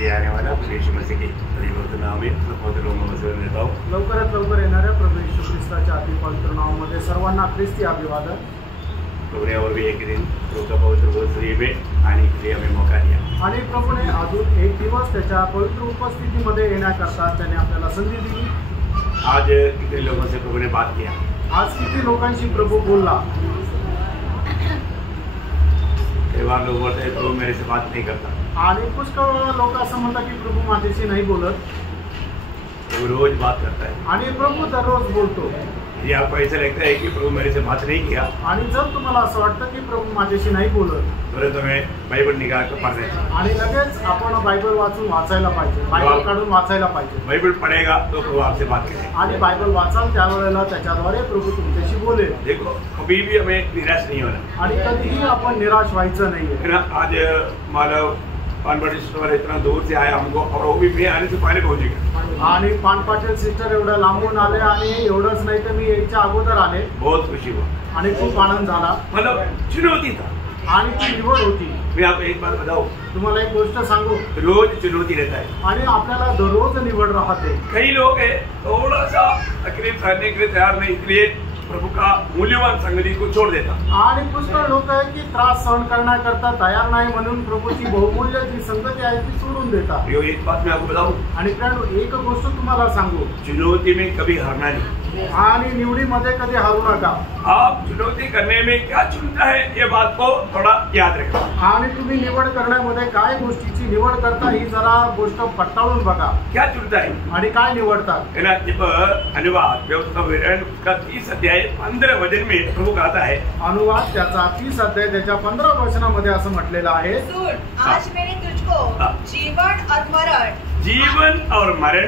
जल्दी आने वाला यीशु मसीह के परिवर्तन नाम में पवित्र लोगों में से देता हूँ। लवकरात लवकर येणाऱ्या प्रभू येशू ख्रिस्ताच्या अति पवित्र नावामध्ये सर्वांना ख्रिस्ती अभिवादन। प्रभु ने और भी एक दिन प्रभु का पवित्र गोश्री में आने के लिए हमें मौका दिया आणि प्रभूने अजून एक दिवस त्याच्या पवित्र उपस्थितीमध्ये येण्याकरता त्याने आपल्याला संधी दिली। आज कितने लोगों से प्रभु ने बात किया? आज किती लोकांशी प्रभु बोलला? कई बार लोग बोलते हैं प्रभु मेरे से बात नहीं करता, आणि पुष्कळ लोक असं म्हणतात की प्रभू माझ्याशी नाही बोलत। प्रभु रोज बात करता है आणि प्रभू दररोज बोलतो। यदि आपको ऐसा लगता है कि प्रभु मेरे से बात नहीं किया आणि जर तुम्हाला असं वाटतं की प्रभू माझ्याशी नाही बोलत, तुरंत हमें बाइबल निकाल कर पढ़ना चाहिए आणि लगेच आपण बायबल वाचायला पाहिजे, बायबल काढून वाचायला पाहिजे। बाइबल पढ़ेगा तो प्रभु आपसे बात करेगा आणि बायबल वाचाल त्यावेळेला त्याच्याद्वारे प्रभु तुमच्याशी बोलेल। देखो कभी भी हमें निराश नहीं होना आणि कधीही आपण निराश व्हायचं नाहीये है ना। आज मानव पानपाटी स्टोर इतना दूर से आया हमको और वो भी मैं आने से पहले पहुंचेगा आणि पान पाटील सिस्टर एवढं लांबून आले आणि एवढंच नाही तर मी याच्या अगोदर आले। बहुत खुशी हुआ आणि खूप आनंद झाला। मतलब चुनौती था आणि ती निवड होती। मैं आपको एक बात बताऊं, तुम्हाला एक गोष्ट सांगू, रोज चुनौती रहता है आणि आपल्याला दररोज निवड राहते। कई लोग है थोड़ा सा तकलीफ सहने के लिए तैयार नहीं, इसलिए प्रभु का मूल्यवान संगति को छोड़ देता। आणि पुष्कळ लोक आहे की त्रास सहन करण्याकरता तयार नाही म्हणून प्रभूची बहुमूल्य जी संगती आहे ती सोडून देतात। यो एक बात मैं आपको बताऊं, आणि फ्रेंड एक गोष्ट तुम्हाला सांगू, चुनौती में कभी हारना नहीं आणि निवडीमध्ये कधी हारू नका। आप चुनौती करने में क्या चुनता है ये बात को थोड़ा याद रखना। आणि तुम्ही निवड करण्यामध्ये काय गोष्टीची निवड करता ही जरा गोष्ट पडताळून बघा, क्या चुनता है आणि काय निवडतात है ना। जब अनुवाद व्यवस्था विवरण का 30 अध्याय 15 वचन में प्रभु कहता है, अनुवाद त्याचा 30 अध्याय त्याच्या 15 वचनामध्ये असं म्हटलेलं आहे, सुन आज मैंने तुझको जीवन और मरण, जीवन और मरण,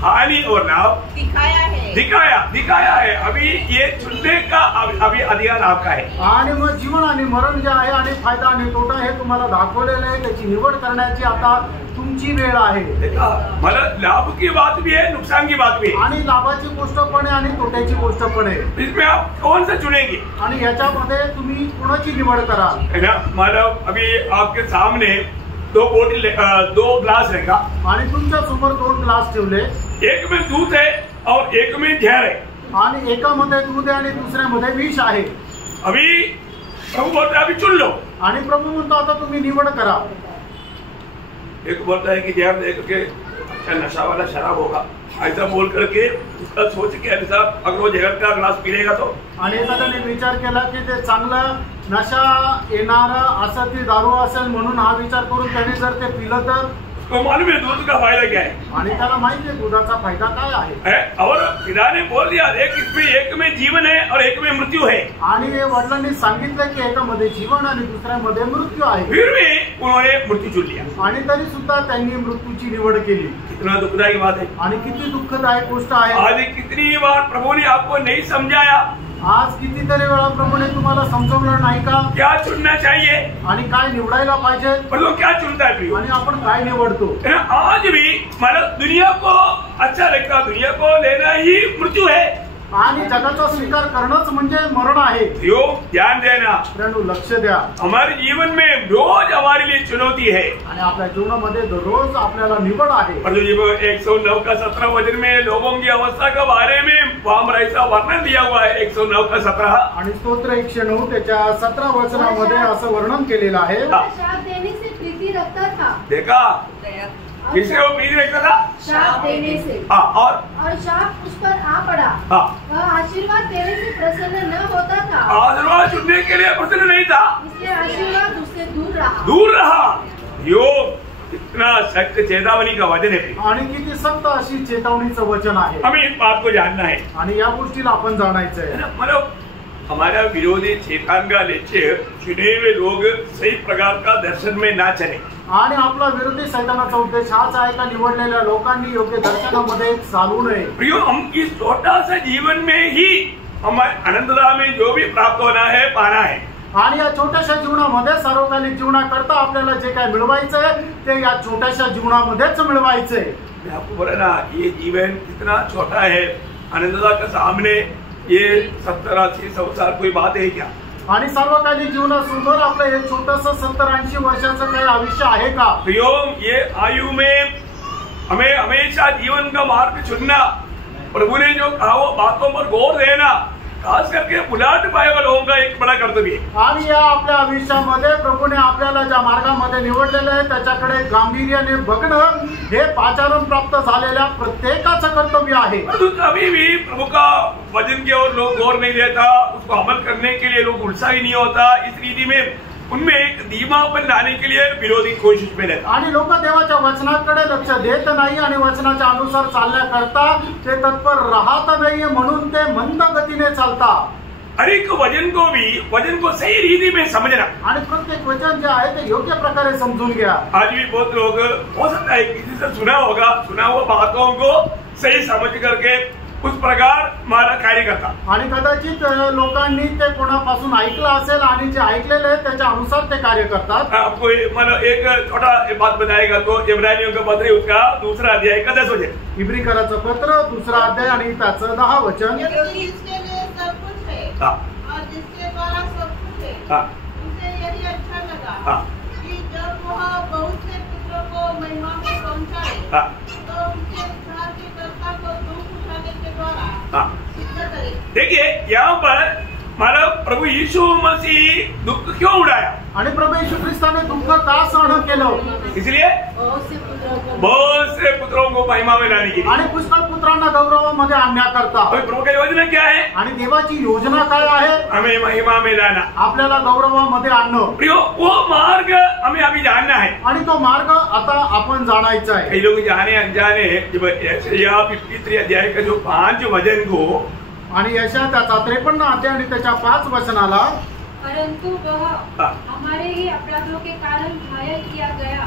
हानि और लाभ दिखाया है। अभी ये चुनने का अभी अधिकार आपका है। आणि मग जीवन आणि मरण जे आहे आणि फायदा आणि तोटा हे तुम्हाला दाखवलेलं आहे, त्याची निवड करण्याची आता तुमची वेळ आहे। मतलब लाभ की बात भी है, नुकसान की बात भी है, आणि लाभाची गोष्ट पण आहे आणि तोट्याची गोष्ट पण आहे। इसमें आप कौन सा चुनेंगे आणि याच्यामध्ये तुम्ही कोणाची निवड कराल, है ना। मतलब अभी आपके सामने दो ग्लास रहेगा आणि तुमच्या समोर 2 ग्लास ठेवले, एक में दूध है और एक में जहर है, आणि एकामध्ये दूध आहे आणि दुसऱ्यामध्ये विष आहे। अभी प्रभु बोलता है अभी चुन लो, आणि प्रभू म्हणतो आता तुम्ही निवड करा। एक बोलता है कि जहर देख के अच्छा नशा वाला शराब होगा, ऐसा बोल करके उसका सोच के अनुसार अगर वो जहर का ग्लास पी लेगा तो, आणि एखाद्याने विचार केला की ते चांगलं नशा येणारा असं ती दारू असेल म्हणून हा विचार करून त्याने जर ते पिलं तर उसको मालूम है दूध का फायदा क्या है, आणि त्याला माहिती आहे दुधाचा फायदा काय आहे। और पिता ने बोल दिया एक में जीवन है और एक में मृत्यू है, आणि वडिलांनी सांगितलं की एकामध्ये जीवन आणि दुसऱ्यामध्ये मृत्यू आहे। फिर भी उन्होंने मृत्यू चुन लिया, आणि तरी सुद्धा त्यांनी मृत्यूची निवड केली। कितना दुखदायक बात है, आणि किती दुःखदायक गोष्ट आहे। आज कितनी बार प्रभु ने आपको नहीं समझाया, आज कितीतरी वेळा प्रभूने तुम्हाला समजवलं नाही का क्या चुनना चाहिए आणि काय निवडायला पाहिजे, पर वो क्या चुनता है प्रियो, आणि आपण काय निवडतो। आज भी मतलब दुनिया को अच्छा लगता, दुनिया को लेना ही मृत्यू है, आणि जगाचा स्वीकार करणंच म्हणजे मरण आहे। यो ध्यान देना, फ्रेंड लक्ष द्या, हमारे जीवन में रोज हमारे लिए चुनौती है, आणि आपल्या जीवनामध्ये दररोज आपल्याला निवड आहे। और जो 109 का 17 वचन में लोगों की अवस्था के बारे में वहां ऐसा वर्णन दिया हुआ है। 109 का 17 आणि स्तोत्र 109 त्याच्या 17 वचनामध्ये असं वर्णन केलेलं आहे, शाप देने से प्रीति रखता था। देखा किससे वो प्रीति रखता था, शाप देने से, और शाप उस पर आ पड़ा। वह आशीर्वाद देने से प्रसन्न न होता था, आशीर्वाद चुनने के लिए प्रसन्न नहीं था, इसलिए आशीर्वाद उससे दूर रहा। यो इतना सख्त चेतावनी का वचन है, आणि किती सख्त अशी चेतावणीचं वचन आहे। हमें इस बात को जानना है, आणि या गोष्टीला आपण जाणायचं आहे। मतलब हमारा विरोधी शैतान का लक्ष्य चुने हुए लोग सही प्रकार का दर्शन में ना चले, आणि आपला विरोधी सैतानाचा उद्देश हाच आहे का निवडलेल्या लोकांनी योग्य दर्शनामध्ये चालू नये। प्रियो हम इस छोटा सा जीवन में ही हमारे आनंददा में जो भी प्राप्त होना है पाना है, आणि या छोट्याशा जीवनामध्ये सार्वकालिक जीवनाकरता आपल्याला जे काय मिळवायचंय ते या छोट्याशा जीवनामध्येच मिळवायचंय। मैं आपको बोला ना ये जीवन कितना छोटा है, आनंददा के सामने ये 70-80-100 साल कोई बात है क्या। आणि सर्वकालिक जीवनासमोर आपलं हे छोटस 70-80 वर्षाचं काही आयुष्य आहे का? प्रियो, ये आयु में हमें हमेशा जीवन का मार्ग चुनना, प्रभु ने जो कहा वो बातों पर गौर देना, खास करके बुलाट पाए वाले लोगों का एक बड़ा कर्तव्य है। आणि या आपल्या आयुष्यामध्ये प्रभूने आपल्याला ज्या मार्गामध्ये निवडलेलं आहे त्याच्याकडे गांभीर्याने बघणं हे पाचारण प्राप्त झालेल्या प्रत्येकाचं कर्तव्य आहे। परंतु कभी भी प्रभु का वचन की ओर लोग गौर नहीं देता, उसको अमल करने के लिए लोग उत्साही नहीं होता, इस रीति में उनमें एक धीमापन लाने के लिए विरोधी कोशिश में रहता। आणि लोक देवाच्या वचनाकडे लक्ष देत नाही आणि वचनाच्या अनुसार चालण्याकरता ते तत्पर राहत नाहीये, म्हणून ते मंद गतीने चालतात। हर एक वचन को सही रीति में समझना, आणि प्रत्येक वचन जे आहे ते योग्य प्रकारे समजून घ्या। आज भी बहुत लोग हो सकता है किसी से सुना हुआ बातों को सही समझ करके उस प्रकार मारा कार्य करता। आणि कदाचित लोकांनी ते कोणापासून ऐकलं असेल आणि जे ऐकलेले आहे त्याच्या अनुसार ते कार्य करतात। आपको मतलब एक छोटा बात बताएगा तो इब्रानियों का पत्र उसका 2 अध्याय का 10 वचन, इब्रिकराचं पत्र 2 अध्याय आणि त्याचं 10 वचन। क्योंकि इसके लिए सब कुछ है और जिसके द्वारा सब कुछ है, उसे यही अच्छा लगा कि जब वह बहुत से पुत्रों को महिमा में पहुंचाए तो उनके उद्धार के कर्ता को दुख उठाने के द्वारा सिद्ध करे। देखिए यहाँ पर हमारा प्रभु यीशु मसीह दुख क्यों उड़ाया? आणि प्रभू येशू ख्रिस्ताने दुःख का सहन केलं? इसलिए बहुत से पुत्रों को महिमा में लाने के लिए, आणि पुष्कळ पुत्रांना गौरवामध्ये आणण्याकरता। प्रभु की योजना क्या है? आणि देवाची योजना काय आहे? हमें महिमा में लाना, आपल्याला गौरवामध्ये आणणं। प्रियो, वो मार्ग हमें अभी जानना है आणि तो मार्ग आता आपण जाणायचा आहे। कई लोग जाने अनजाने जब यशायाह 53 अध्याय का जो 5 वचन को आणि यशा त्याचा 53 अध्याय आणि त्याच्या 5 वचनाला, परंतु वह हमारे ही अपराधों के कारण घायल किया गया,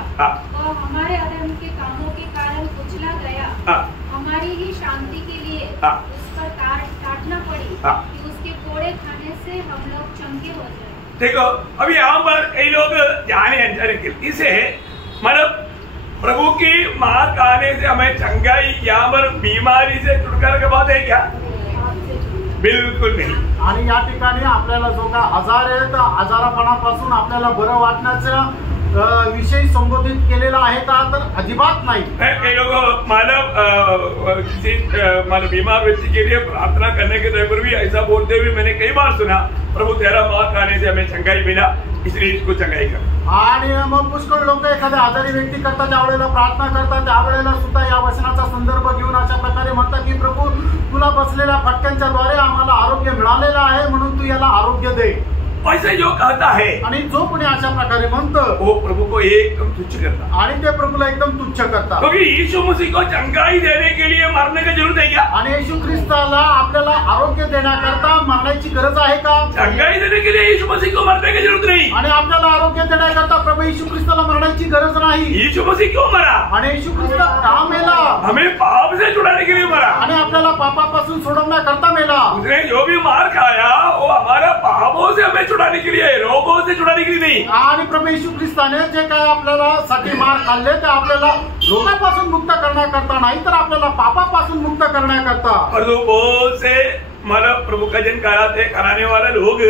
वह हमारे अधर्म के कामों के कारण कुचला गया, हमारी ही शांति के लिए उस पर काटना पड़ी कि उसके कोड़े खाने से हम लोग चंगे हो जाए। देखो, अभी यहाँ पर कई लोग जाने अनजाने गलती से मतलब प्रभु की मार खाने से हमें चंगाई, यहाँ पर बीमारी से छुटकारा की बात है क्या? बिल्कुल नहीं। आणि या ठिकाणी आपल्याला जो का आजार आहे तर आजारापणापासून आपल्याला बरं वाटण्याचा विषय संबोधित केलेला आहे का? तर अजिबात नाही। कई लोग मानव बीमार व्यक्ति के लिए प्रार्थना करने के तौर पर भी ऐसा बोलते हुए मैंने कई बार सुना, प्रभु तेरा मार खाने से हमें चंगाई मिला, इसलिए इसको चंगाई कर। आणि मग पुष्कळ लोक एखाद्या आजारी व्यक्ती करता ज्या वेळेला प्रार्थना करतात त्यावेळेला सुद्धा या वचनाचा संदर्भ घेऊन अशा प्रकारे म्हणतात की प्रभू तुला बसलेल्या फटक्यांच्या द्वारे आम्हाला आरोग्य मिळालेलं आहे, म्हणून तू याला आरोग्य दे। ऐसे जो कहता है आणि जो कोणी अशा प्रकारे म्हणतो वो प्रभु को एकदम तुच्छ करता, आणि ते प्रभूला एकदम तुच्छ करतात। क्योंकि यीशु मसीह को चंगाई देने के लिए मरने की जरूरत है क्या? आणि येशू ख्रिस्ताला आपल्याला आरोग्य देण्याकरता मरण्याची गरज आहे का? चंगाई देने के लिए यीशु मसीह को मरने की जरूरत नहीं। आणि आपल्याला आरोग्य देण्याकरता प्रभू येशू ख्रिस्ताला मरण्याची गरज नाही। यीशु मसीह क्यों मरा? आणि येशू ख्रिस्त का मेला? हमें पाप से छुड़ाने के लिए मरा, आणि आपल्याला पापापासून सोडवण्याकरता मेला। उसने जो भी मार खाया वो हमारा पापों से हमें छुड़ाने के लिए, रोगों से छुड़ाने के लिए नहीं। आणि प्रभू येशू ख्रिस्ताने जे काय आपल्याला साठी मार खाल्ले ते आपल्याला रोगापासून मुक्त करण्याकरता नाही, तर आपल्याला पापापासून मुक्त करण्याकरता। और जो बहुत से मतलब प्रभु का जन कराने वाला लोग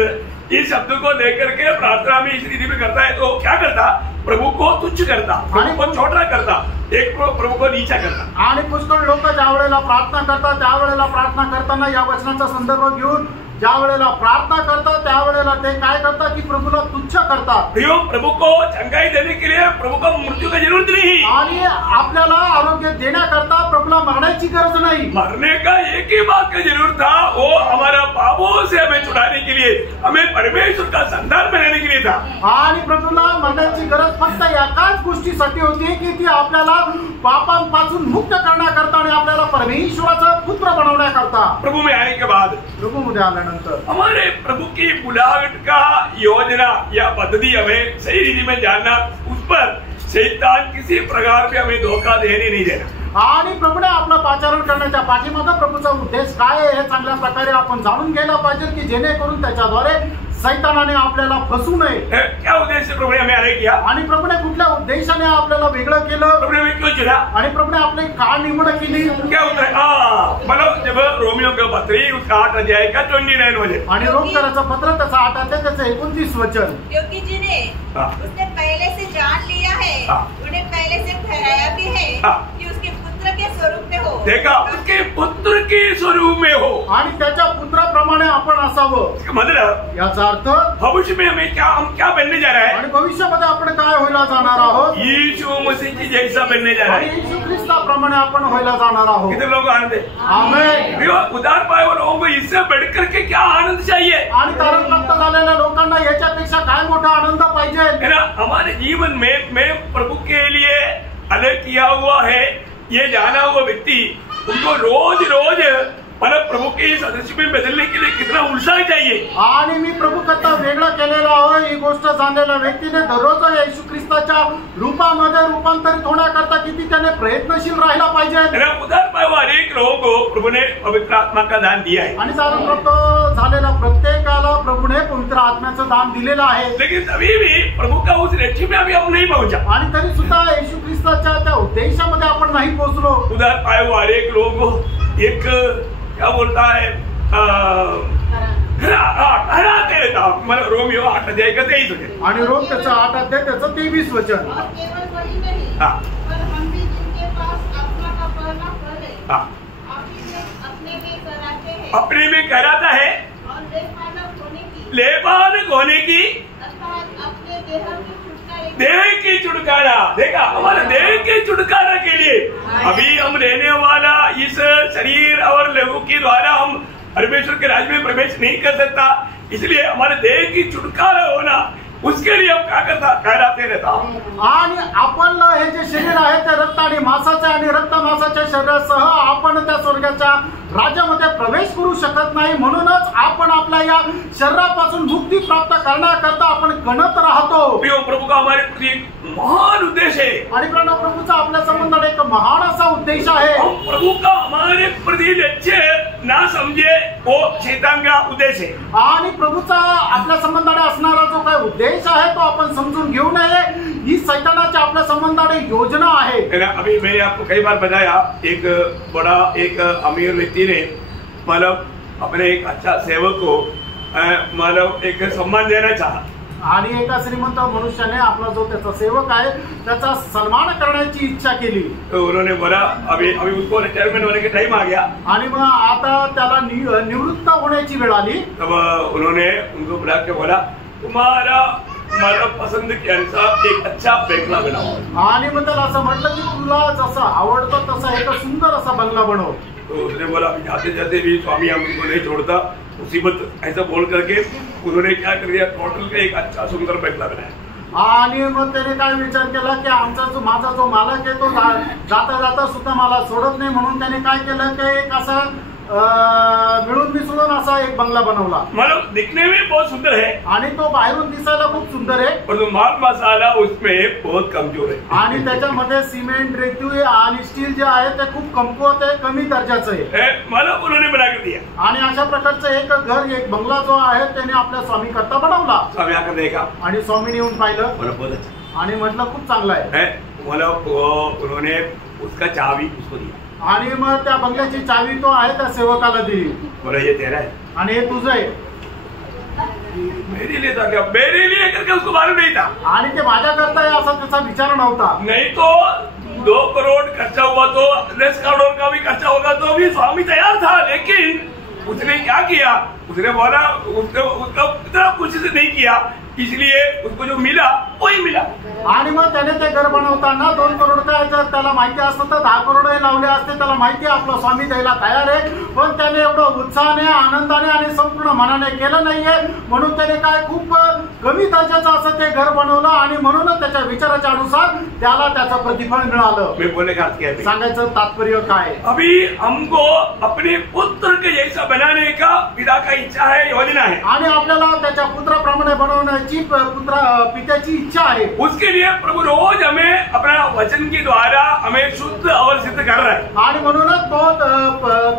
इस शब्द को लेकर के प्रार्थना में इस रीति में करता है, तो क्या करता? प्रभु को तुच्छ करता, प्रभु को छोटा करता, एक प्रभु को नीचा करता। आणि पुष्कळ लोक ज्या वेळेला प्रार्थना करतात त्यावेळेला प्रार्थना करताना या वचनाचा संदर्भ घेऊन ज्या वेळेला प्रार्थना करतात त्यावेळेला ते काय करतात की प्रभूला तुच्छ करतात। प्रभु को चंगाई देने के लिए प्रभु को मृत्यू की जरूरत नहीं, आणि आपल्याला आरोग्य देण्याकरता प्रभूला मरण्याची गरज नाही। मरने का एक ही बात की जरूरत था, वो हमारा पापों से हमें छुड़ाने के लिए, हमें परमेश्वर का संतान बनाने के लिए था। आणि प्रभूला मरण्याची गरज फक्त एकाच गोष्टीसाठी होती की ती आपल्याला पापांपासून मुक्त करण्याकरता आणि आपल्याला परमेश्वराचा पुत्र बनवण्याकरता। प्रभु में आने के बाद, प्रभू मध्ये आल्यानंतर हमारे प्रभु की बुलाहट का योजना या पद्धति हमें सही रीति में जानना, उस पर शैतान किसी प्रकार पे हमें धोखा देने नहीं देना। आणि प्रभूने आपलं पाचारण करण्याच्या पाठीमागे प्रभूचा उद्देश काय आहे हे चांगल्या प्रकारे आपण जाणून घ्यायला पाहिजे की जेणेकरून त्याच्याद्वारे सैतानाने आपल्याला फसू नये। क्या उद्देश्य से प्रभु ने हमें अलग किया? आणि प्रभुने कुठल्या उद्देशाने आपल्याला वेगळं केलं? प्रभु ने हमें क्यों चुना? आणि प्रभुने आपली का निवड केली? क्या उत्तर है? मतलब जब रोमियो का पत्र उसका 8 अध्याय का 29 वचन, आणि रोमकराचं पत्र त्याचा 8 अध्याय त्याचं 29 वचन, क्योंकि जिन्हें उसने पहले से जान लिया है उन्हें पहले से ठहराया भी है कि उसके पुत्र के स्वरूप में हो। देखा, उसके पुत्र के स्वरूप में हो, आणि त्याच्या पुत्राप्रमाणे आपण असावं। मतलब याचा अर्थ भविष्य में हम क्या बनने जा रहे हैं? आणि भविष्यामध्ये आपण काय व्हायला जाणार आहोत? यीशु मसीह की जैसा बनने जा रहे आणि हैं। येशू ख्रिस्ताप्रमाणे आपण व्हायला जाणार आहोत। कितने लोग आनंद है? आमेन। उदार पाए हुए लोगों को इससे बढ़कर के क्या आनंद चाहिए? आणि तारण प्राप्त झालेल्या लोकांना याच्यापेक्षा काय मोठा आनंद पाहिजे? है ना? हमारे जीवन में मैं प्रभु के लिए अलग किया हुआ है ये जाना हुआ व्यक्ति, उनको रोज रोज मतलब प्रभु के सदस्य में बदलने के लिए कितना उत्साह चाहिए। आणि मी प्रभू करता वेगळा केलेला आहे ही गोष्ट जाणलेल्या व्यक्तीने दररोज येशू ख्रिस्ताच्या रूपामध्ये रूपांतरित होण्याकरता किती त्याने प्रयत्नशील राहिला पाहिजे। उदार पाए हुए अनेक लोगों को प्रभु ने पवित्र आत्मा का दान दिया है, आणि तारण प्राप्त झालेल्या प्रत्येकाला प्रभूने पवित्र आत्म्याचं दान दिलेलं आहे। लेकिन तभी भी प्रभु का उस लक्ष्य में अभी हम नहीं पहुंचा। आणि तरी सुद्धा येशू ख्रिस्ताच्या त्या उद्देशामध्ये आपण नाही पोहोचलो। उदार पाए हुए अनेक लोगों को एक क्या बोलता है हराते रहता, मतलब रोमियो 8 अध्याय का 23 वचन, आणि रोम त्याचं 8 अध्याय त्याचं 23 वचन। और केवल वही नहीं, पर हम भी जिनके पास आत्मा का पहला फल है, अपने में कराते हैं, अपने में कराता है और लेपालक होने की अर्थात अपने देह की छुटकारा। देखा, हमारे देह के छुटकारा के लिए अभी हम रहने वाला इस शरीर और लहू के द्वारा हम परमेश्वर के राज्य में प्रवेश नहीं कर सकता, इसलिए हमारे देह की छुटकारा होना उसके लिए हम क्या करता, कहलाते रहता। आणि आपण हे जे शरीर आहे ते रक्त आणि मांसाचे आणि रक्त मांसाच्या शरीरासह आपण त्या स्वर्गाच्या राज्यामध्ये प्रवेश करू शकत नाही, म्हणूनच आपण आपल्या या शरीरापासून मुक्ती प्राप्त करण्याकरता आपण गणत राहतो। प्रभु का हमारे प्रति एक महान उद्देश्य है, आणि प्रभूचा आपल्या संबंधात एक महान असा उद्देश आहे। हम प्रभु का हमारे प्रति लक्ष्य ना समझे वो शैतान का उद्देश्य है, आणि प्रभूचा आपल्या संबंधाने असणारा जो काही उद्देश आहे तो आपण समजून घेऊ नये, ही सैतानाची आपल्या संबंधाने योजना आहे। अभी मैंने आपको कई बार बताया, एक बड़ा एक अमीर व्यक्ति ने मतलब अपने एक अच्छा सेवक को मतलब एक सम्मान देना चाहा, आणि एका श्रीमंत मनुष्याने आपला जो त्याचा सेवक आहे त्याचा सन्मान करण्याची इच्छा केली। तो उन्होंने बोला अभी उसको रिटायरमेंट होने के टाइम आ गया, आणि मग आता त्याला निवृत्त होण्याची वेळ आली। तब उन्होंने उनको बुला के बोला, तुम्हारा मतलब पसंद के अनुसार एक अच्छा बंगला बनाओ। आणि मग त्याला असं म्हटलं की तुला जसं आवडतं तसा एक सुंदर असा बंगला बनव। तो उसने बोला जाते जाते भी स्वामी हमको नहीं छोड़ता, मुसीबत ऐसा बोल करके उन्होंने क्या कर दिया, होटल का एक अच्छा सुंदर बंगला बनाया। आणि मग त्याने काय विचार केला की माझा जो मालक आहे तो जाता जाता सुद्धा मला सोडत नाही, म्हणून त्याने काय केलं की एक असा मिळून मिसळून असा एक बंगला बनवला। मतलब दिखने में बहुत सुंदर है आणि तो बाहेरून दिसायला खूप सुंदर आहे, पर तो माल मसाला उसमें बहुत कमजोर है, आणि त्याच्यामध्ये सिमेंट रेती आणि स्टील जे आहे ते खूप कमकुवत आहे, कमी दर्जाचं आहे। मतलब उन्होंने बना कर दिया, आणि अशा प्रकारचं एक घर एक बंगला जो आहे त्याने आपल्या स्वामी करता बनवला। स्वामी आकर देखा आणि स्वामीने येऊन पाहिलं बहुत अच्छा, आणि म्हटलं खूप चांगला आहे। मतलब उन्होंने उसका चाबी उसको दिया, आणि मग त्या बंगल्याची चावी तो आहे त्या सेवकाला दिली, बोला ये तेरा है, आणि हे तुझं आहे। मेरे लिए था क्या, मेरे लिए करके उसको मालूम नहीं था, आणि ते माझ्या करता आहे असा त्याचा विचार नव्हता। नहीं तो 2 करोड़ खर्चा हुआ तो 10 करोड़ का भी खर्चा होगा तो भी स्वामी तैयार था, लेकिन उसने क्या किया, उसने बोला उसका इतना कुछ से नहीं किया, इसलिए उसको जो मिला वही मिला। आणि मग त्याने ते घर बनवताना 2 करोड काय जर त्याला माहिती असतं तर 10 करोड लावले असते, त्याला माहिती आहे आपला स्वामी द्यायला तयार आहे, पण त्याने एवढं उत्साहाने आनंदाने आणि संपूर्ण मनाने केलं नाहीये, म्हणून त्याने काय खूप कमी दर्जाचं असं ते घर बनवलं आणि म्हणूनच त्याच्या विचाराच्या अनुसार त्याला त्याचं प्रतिफळ मिळालं. मैं बोलने का अर्थ क्या है? सांगायचं तात्पर्य काय? अभी हमको अपने पुत्र के जैसा बनाने का पिता का इच्छा है, योजना है. आणि आपल्याला त्याच्या पुत्राप्रमाणे बनवण्याची पित्याची इच्छा आहे. उसके लिए प्रभु रोज हमें अपना वचन के द्वारा हमें शुद्ध और सिद्ध कर रहा है. आणि म्हणूनच तो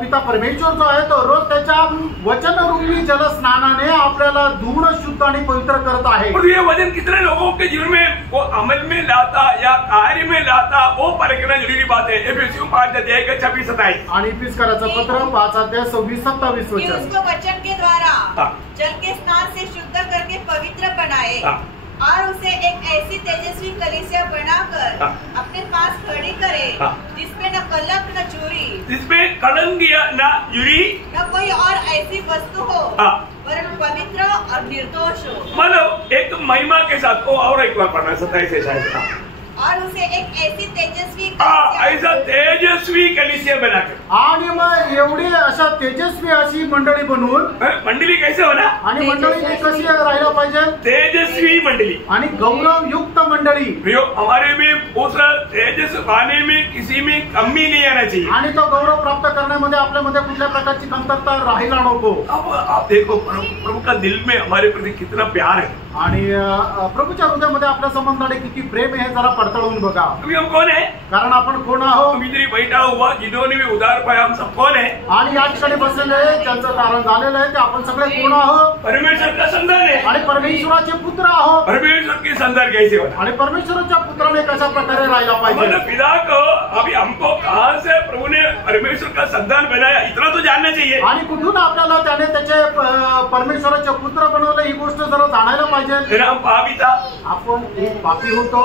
पिता परमेश्वर जो आहे तो रोज त्याच्या वचनरूपी जल स्नानाने आपल्याला धुवून शुद्ध आणि पवित्र करत आहे. और ये वचन कितने लोगों के जीवन में वो अमल में लाता या कार्य में लाता वो परखना जरूरी बात है. एफएसयू 5:26-27. आणि इफिसकराचं पत्र 5:26-27 वचन. उसको वचन के द्वारा जल के स्नान से शुद्ध करके पवित्र बनाए और उसे एक ऐसी तेजस्वी कलीसिया बनाकर अपने पास खड़ी करे जिसमें न कलंक न चोरी, जिसमें कलंक या न चोरी न कोई और ऐसी वस्तु हो वरन पवित्र और निर्दोष हो. मतलब एक महिमा के साथ को और एक बार पढ़ना 27 और उसे एक ऐसी तेजस्वी ऐसा तेजस्वी कलीसिया बनाकर. आणि मग एवढी अशा तेजस्वी अशी मंडळी बनवून. मंडली कैसे होना? आणि मंडळी कशी राहायला पाहिजे? तेजस्वी मंडली आणि गौरवयुक्त मंडळी. हमारे में उस तेजस पाने में किसी में कमी नहीं आना चाहिए. आणि तो गौरव प्राप्त करण्यामध्ये आपल्यामध्ये कुठल्या प्रकारची कमतरता राहायला नको. अब आप देखो प्रभु का दिल में हमारे प्रति कितना प्यार है. आणि प्रभूच्या हृदयामध्ये आपल्या संबंधाने किती प्रेम आहे हे जरा पडताळून बघा. अभी हम कौन है? कारण आपण कोण आहोत? इधर बैठा हुआ जिन्होंने भी उधार पाया हम सब कौन है? आणि या ठिकाणी बसलेले ज्यांचं कारण झालेलं आहे ते आपण सगळे कोण आहोत? परमेश्वर का संतान है. आणि परमेश्वराचे पुत्र आहोत. परमेश्वर के संतान कैसे होना? आणि परमेश्वराच्या पुत्राने कशा प्रकारे राहायला पाहिजे? हमारे पिता को अभी हमको कहां से प्रभु ने परमेश्वर का संतान बनाया इतना तो जानना चाहिए. आणि कुठून आपल्याला त्याने त्याचे परमेश्वराचे पुत्र बनवले ही गोष्ट जरा जाणायला पाहिजे. हम पापी था, आपण एक पापी होतो.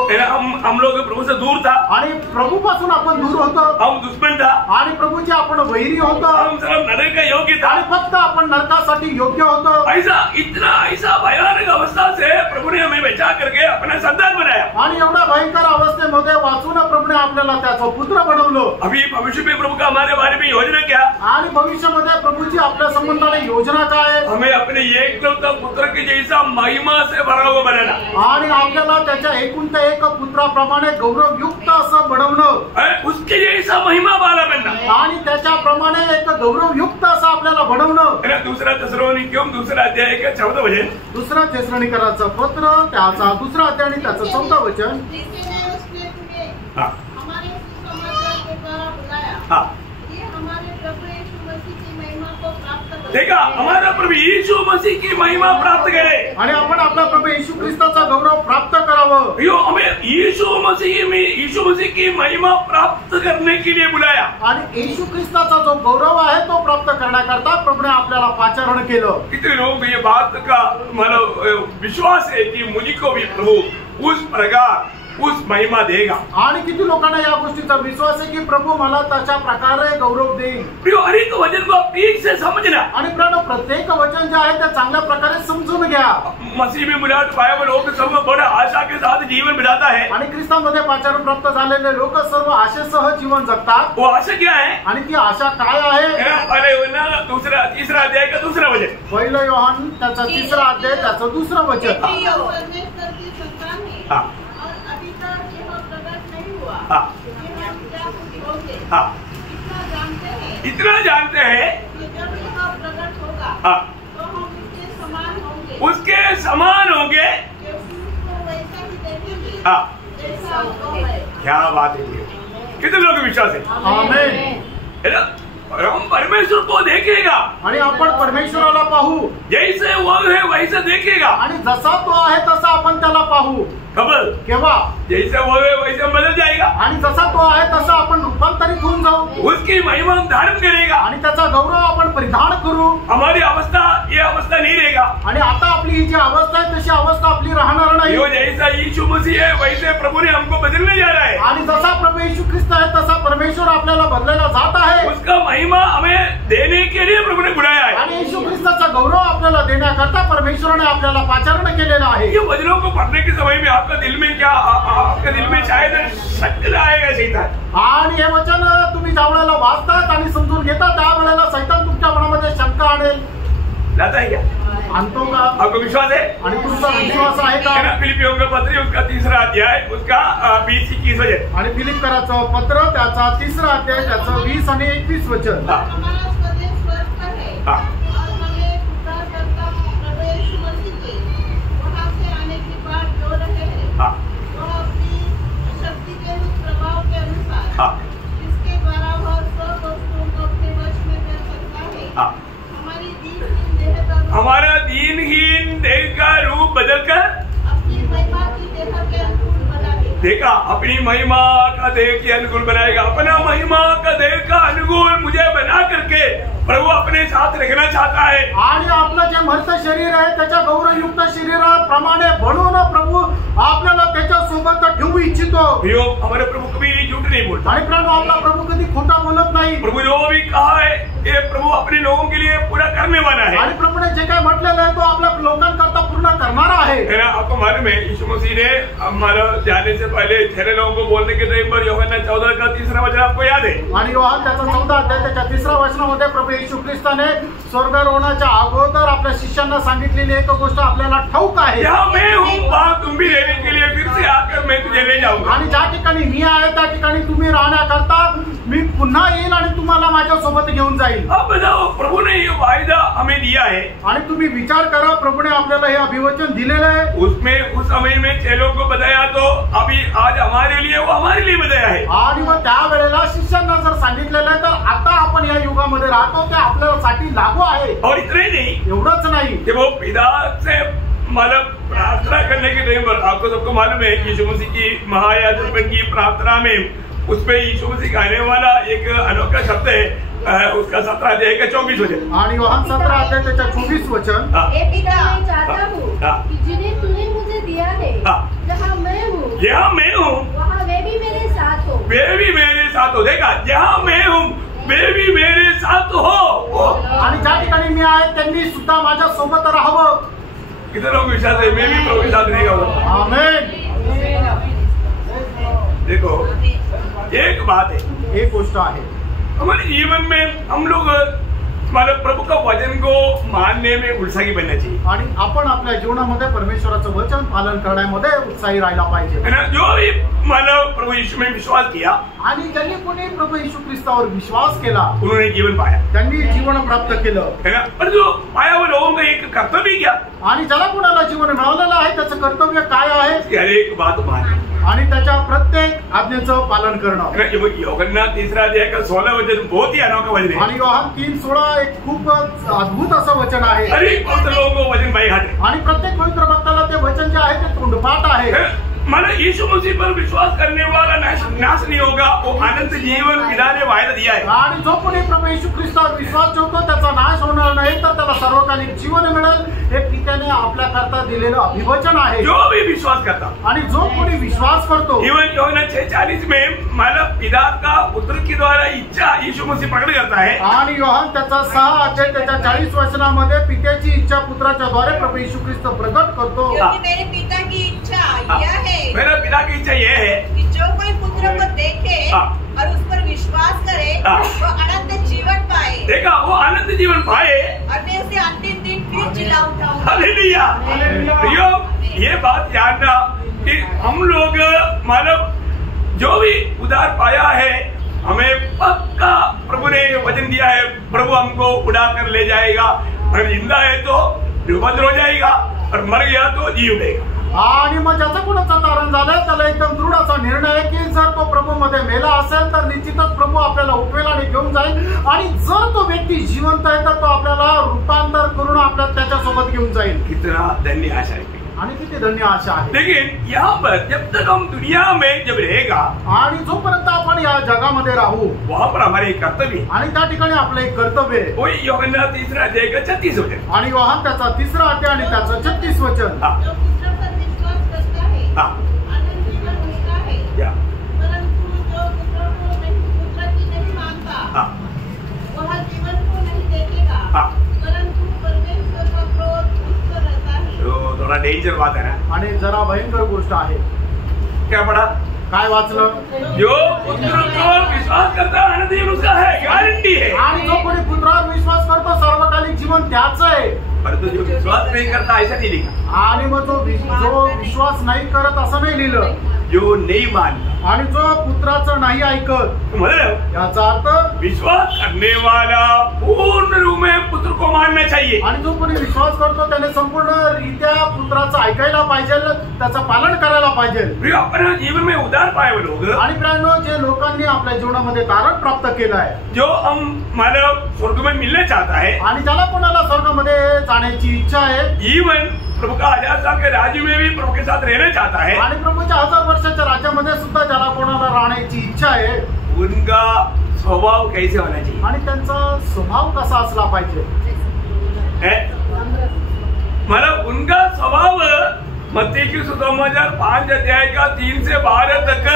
हम लोग प्रभु से दूर था. आणि प्रभू पासून आपण दूर होतो. हम दुश्मन था. आणि प्रभूचे आपण वैरी होतो. हम सब नरक का योग्य था. आणि फक्त आपण नरकासाठी योग्य होतो. ऐसा भयानक अवस्था से प्रभु ने हमें बचा करके अपना संतान बनाया. आणि एवढ्या भयंकर अवस्थेमध्ये वाचून प्रभूने आपल्याला त्याचं पुत्र बनवलं. अभी भविष्य में प्रभु का हमारे बारे में योजना क्या? आणि भविष्यामध्ये प्रभूची आपल्या संबंधाने योजना काय? हमें अपने एकलौता पुत्र के जैसा महिमा से भरा हुआ बनाना. आणि आपल्याला त्याच्या एकूण ते एक पुत्राप्रमाणे गौरवयुक्त असं बनवणं. उसके जैसा महिमा वाला बनना. आणि त्याच्याप्रमाणे एक गौरवयुक्त असं आपल्याला बनवणं. दूसरा तेसलोनिकैयों 2 अध्याय का 14 वचन. दुसरा तेसलोनिकराचं पत्र त्याचा 2 अध्याय आणि त्याचं 14 वचन. हमारे सुसमाचार के द्वारा बुलाया. ये हमारे प्रभु यीशु मसीह की महिमा को प्राप्त करें. देखा हमारा प्रभु यीशु मसीह की महिमा प्राप्त करे. आणि आपण आपला प्रभू येशू ख्रिस्ताचा गौरव प्राप्त करावं. हमें यीशु मसीह की महिमा प्राप्त करने के लिए बुलाया. आणि येशू ख्रिस्ताचा जो गौरव आहे तो प्राप्त करण्याकरता प्रभूने आपल्याला पाचारण केलं. कितने लोग ये बात का मतलब विश्वास है कि मुझको भी प्रभु उस प्रकार उस महिमा देगा. आणि किती लोकांना या गोष्टीचा विश्वास आहे की प्रभू मला त्याच्या प्रकारे गौरव देईल. प्रिय हर एक वचन को ठीक से समझना. आणि प्रत्येक वचन जे आहे ते चांगल्या प्रकारे समजून घ्या. मसीह में मुराद पाया हुआ लोग सब बड़े आशा के साथ जीवन बिताता है. आणि ख्रिस्तामध्ये पाचारण प्राप्त झालेले लोक सर्व आशेसह जीवन जगतात. वो आशा क्या है? आणि ती आशा काय आहे? तीसरा अध्याय का 2 वचन. 1 योहान त्याचा 3 अध्याय त्याचं 2 वचन. इतना जानते हैं जब यह प्रकट होगा तो हम उसके समान होंगे. वैसा ही देखेंगे जैसा वो है. क्या बात है. कितने लोग विश्वास है? आमेन. हम परमेश्वर को देखेगा. आणि आपण परमेश्वराला पाहू. जैसे वो है वैसे देखेगा. आणि जसा तो आहे तसा आपण त्याला पाहू. खबर केव्हा? जैसे वो है वैसे बदल जाएगा. आणि जसा तो आहे तसा आपण रूपांतरित होऊन जाऊ. उसकी महिमा धारण करेगा. आणि त्याचा गौरव आपण परिधान करू. हमारी अवस्था ये अवस्था नहीं रहेगा. आणि आता आपली ही जी अवस्था आहे तशी अवस्था आपली राहणार नाही. जैसा यीशु मसीह है वैसे प्रभु ने हमको बदलने जा रहा है. आणि जसा प्रभू येशू ख्रिस्त आहे तसा परमेश्वर आपल्याला बदलायला जात आहे. उसका महिमा हमें देने के लिए प्रभु ने बुलाया है. आणि येशू ख्रिस्ताचा गौरव आपल्याला देण्याकरता परमेश्वराने आपल्याला पाचारण केलेलं आहे. ये वचनों को पढ़ने के समय में आपका दिल में क्या आपके दिल में शायद शक आएगा शैतान. आणि हे वचन तुम्ही ज्या वेळेला वाचतात आणि समजून घेता त्यावेळेला सैतान तुमच्या मनामध्ये शंका आणेल. जाता है क्या? आणतो का? आपको विश्वास है? आणि तुमचा विश्वास आहे का? फिलिपियों का पत्र उसका 3रा अध्याय उसका 20-21 वचन आणि फिलिप्पीकराचं पत्र त्याचा 3रा अध्याय त्याचं 20 आणि 21 वचन. हमारा स्वदेश स्वर्ग पर है हाँ। और हमें उद्धार करता प्रभु यीशु मसीह के वहाँ से आने की बात जो रहे हैं हाँ। वह अपनी शक्ति के उस प्रभाव के अनुसार हाँ। जिसके द्वारा वह सब वस्तुओं को अपने वश में कर सकता है हाँ। हमारी दीनहीन देह का हमारा दीनहीन देह का रूप बदलकर अपनी महिमा की देह के अनुकूल बना दे. देखा, अपनी महिमा का देह के अनुकूल बनाएगा. अपना महिमा का देह का अनुकूल मुझे बना करके प्रभु अपने साथ रखना चाहता है. आणि आपलं जे मर्त शरीर आहे त्याच्या गौरवयुक्त शरीराप्रमाणे बनवून प्रभु आपल्याला त्याच्या सोबत ठेवू इच्छितो. हमारे प्रभु कभी झूठ नहीं बोलता. आणि प्रभु आपला प्रभु कधी खोटा बोलत नाही. प्रभु जो भी कहा है ये प्रभु अपने लोगों के लिए पूरा करने वाला है. आणि प्रभुने जे काही म्हटलेलं आहे तो आपल्या लोकांकरता पूर्ण करणारा आहे. आपको मालूम है यीशु मसीह ने हमारा जाने से पहले ठहरे लोगों को बोलने के टाइम पर यूहन्ना 14 का 3रा वचन आपको याद है. आणि योहान त्याचा 14 अध्याय त्याच्या 3रा वचनामध्ये प्रभु येशू ख्रिस्ताने स्वर्गारोहणाच्या अगोदर आपल्या शिष्यांना सांगितलेली एक गोष्ट आपल्याला ठाऊक आहे. जहाँ मैं हूँ वहाँ तुम भी रहने के लिए फिर से आकर मैं तुझे ले जाऊंगा. आणि ज्या ठिकाणी मी आहे त्या ठिकाणी तुम्ही राहण्याकरता मी पुन्हा येईल आणि तुम्हाला माझ्या सोबत घेऊन जाईल. अब बताओ, प्रभु ने ये वायदा हमें दिया है. आणि तुम्ही विचार करा, प्रभुने आपल्याला हे अभिवचन दिलेलं आहे. उसमें उस समय में चेलों को बताया तो अभी आज हमारे लिए वो हमारे लिए बताया है. आणि मग त्यावेळेला शिष्यांना जर सांगितलेलं आहे तर आता आपण या युगामध्ये राहतो ते आपल्यासाठी लागू आहे. और इतना ही नहीं, एवढंच नाही कि वो पिता से मतलब प्रार्थना करने के टाइम पर आपको सबको मालूम है यीशु मसीह की महायाजकपन की प्रार्थना में उसमें यीशु मसीह का आने वाला एक अनोखा शब्द है. उसका 17 अध्याय का 24 वचन. आणि योहान 17 अध्याय त्याच्या 24 वचन. हे पिता, मैं चाहता हूँ कि जिन्हें तूने मुझे दिया है जहाँ मैं हूँ वहाँ वे भी मेरे साथ हो. वे भी मेरे साथ हो. देखा, जहाँ मैं हूँ वे भी मेरे साथ हो. आणि ज्या ठिकाणी मी आहे त्यांनी सुद्धा माझ्या सोबत राहावं. कितने लोग विश्वास है मैं भी प्रभु के साथ रहेगा? आमेन. देखो, एक बात है, एक गोष्ट आहे, हमारे जीवन में हम लोग मतलब प्रभु का वचन को मानने में उत्साही बनना चाहिए. आणि आपण आपल्या जीवनामध्ये परमेश्वराचं वचन पालन करण्यामध्ये उत्साही राहायला पाहिजे. है ना. जो भी मानव प्रभु यीशु में विश्वास किया आणि ज्यांनी कोणी प्रभु येशू ख्रिस्तावर विश्वास केला उन्होंने जीवन पाया. त्यांनी जीवन प्राप्त केलं. है ना. पर जो पाया हुआ लोगों का एक कर्तव्य क्या? आणि ज्याला कोणाला जीवन मिळालेलं आहे त्याचं कर्तव्य काय आहे? हर एक बात मानना आणि त्याच्या प्रत्येक आज्ञेचं पालन करणं. यूहन्ना 3रा अध्याय का 16 वचन बहुत ही अनोखा वचन है. आणि योहान 3:16 एक खूपच अद्भुत असं वचन आहे. हर एक पवित्र लोगों को वचन बाई हाथ है. आणि प्रत्येक पवित्र भक्ताला ते वचन जे आहे ते तोंडपाठ आहे. माना यीशु मसीह पर विश्वास करने वाला नाश नहीं होगा. वो अनंत जीवन पिता ने वायदा दिया है. आणि जो कोणी प्रभू येशू ख्रिस्तावर विश्वास ठेवतो त्याचा नाश होणार नाही तर त्याला सर्वकालिक जीवन मिळेल. हे पित्याने आपल्या करता दिलेलं अभिवचन आहे. जो भी विश्वास करता आणि जो कोणी विश्वास करतो. इवन यूहन्ना 6:40 में माना पिता का पुत्र के द्वारा इच्छा यीशु मसीह प्रकट करता है. आणि योहान त्याचा 6 अध्याय त्याच्या 40 वचनामध्ये पित्याची इच्छा पुत्राच्या द्वारे प्रभू येशू ख्रिस्त प्रकट करतो. क्योंकि मेरे पिता की इच्छा यह है, मेरा पिता की इच्छा यह है कि जो कोई पुत्र को देखे और उस पर विश्वास करे वो अनंत जीवन पाए. देखा, वो अनंत जीवन पाए और मैं उसे अंतिम दिन फिर जिला उठाऊंगा. हालेलुया. प्रियो, ये बात जानना कि हम लोग मानव जो भी उद्धार पाया है हमें पक्का प्रभु ने वचन दिया है. प्रभु हमको उड़ा कर ले जाएगा. अगर जिंदा है तो निर्बंध हो जाएगा और मर गया तो जी उठेगा. आणि मग ज्याचा कोणाचा तारण झालाय त्याला एकदम दृढ असा निर्णय आहे की जर तो प्रभू मध्ये मेला असेल तर निश्चितच प्रभू आपल्याला उठवेल आणि घेऊन जाईल. आणि जर तो व्यक्ती जिवंत आहे तर तो आपल्याला रूपांतर करून आपल्याला त्याच्यासोबत घेऊन जाईल. कितना धन्य आशा है. आणि किती धन्य आशा आहे. लेकिन यहाँ पर जब तक हम दुनिया में जब रहेगा आणि जोपर्यंत आपण या जगामध्ये राहू वहाँ पर हमारे एक कर्तव्य आणि त्या ठिकाणी आपलं एक कर्तव्य आहे. वही यूहन्ना 3रा अध्याय का 36 वचन. आणि योहान त्याचा 3रा अध्याय आणि त्याचं 36 वचन. जो पुत्र पर विश्वास करता है अनंत जीवन उसका है. परंतु जो पुत्र की नहीं मानता वह जीवन को नहीं देखेगा परंतु परमेश्वर का क्रोध उस पर रहता है. तो थोड़ा डेंजर बात है ना. आणि जरा भयंकर गोष्ट आहे. क्या पढ़ा? काय वाचलं? जो पुत्र को विश्वास करता आनंद उसका है, गारंटी है। आणि जो कोणी पुत्रावर विश्वास करतो सर्वकालिक जीवन त्याच आहे। परंतु जो विश्वास नहीं करता ऐसा नहीं लिखा। आणि मग जो विश्वास नाही करत असं नाही लिहिलं, जो नहीं मानता आणि जो पुत्राचं नाही ऐकत, मतलब याचा अर्थ विश्वास करने वाला पूर्ण रूप में पुत्र को मानना चाहिए। आणि जो कोणी विश्वास करतो त्याने संपूर्ण रीत्या पुत्राचं ऐकायला पाहिजे, त्याचं पालन करायला पाहिजे। अपने जीवन में उदार पाए हुए लोग, आणि प्रियांनो, जे लोकांनी आपल्या जीवनामध्ये तारण प्राप्त केलं आहे, जो हम मानव स्वर्ग में मिलना चाहता है, आणि ज्याला कोणाला स्वर्गामध्ये जाण्याची इच्छा आहे, जीवन प्रभु का 1000 साल के राज्य में भी प्रभु के साथ रहना चाहता है, आणि प्रभूच्या 1000 वर्षाच्या राज्यामध्ये सुद्धा ज्याला कोणाला राहण्याची इच्छा आहे, उनका स्वभाव कैसे होना चाहिए आणि त्यांचा स्वभाव कसा असला पाहिजे, मतलब उनका स्वभाव मत्ती की सुसमाचार 5 अध्याय का 3 से 12 तक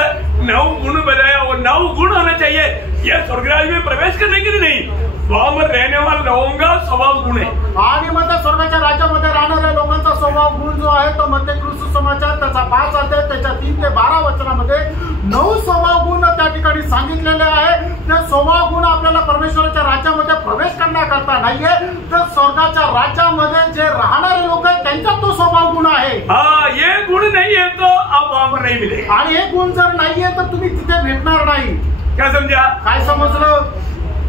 9 गुण बताया, वो 9 गुण होना चाहिए। यह स्वर्गराज में प्रवेश करने के लिए नहीं, वहां पर रहने वाले लोगों का स्वभाव गुण है। आणि मग त्या स्वर्गाच्या राज्यामध्ये राहणाऱ्या लोकांचा स्वभाव गुण जो आहे तो मत्ती सुसमाचार त्याचा 5 अध्याय त्याच्या 3 ते 12 वचनामध्ये 9 स्वभाव गुण त्या ठिकाणी सांगितलेले आहे। ते स्वभाव गुण आपल्याला परमेश्वराच्या राज्यामध्ये प्रवेश करण्याकरता नाहीये, तर स्वर्गाच्या राज्यामध्ये जे राहणारे लोक आहेत त्यांचा तो स्वभाव गुण आहे। हाँ, ये गुण नहीं है तो आप वहां पर नहीं मिले। आणि हे गुण जर नाहीये तर तुम्ही तिथे भेटणार नाही। क्या समझा? काय समजलं?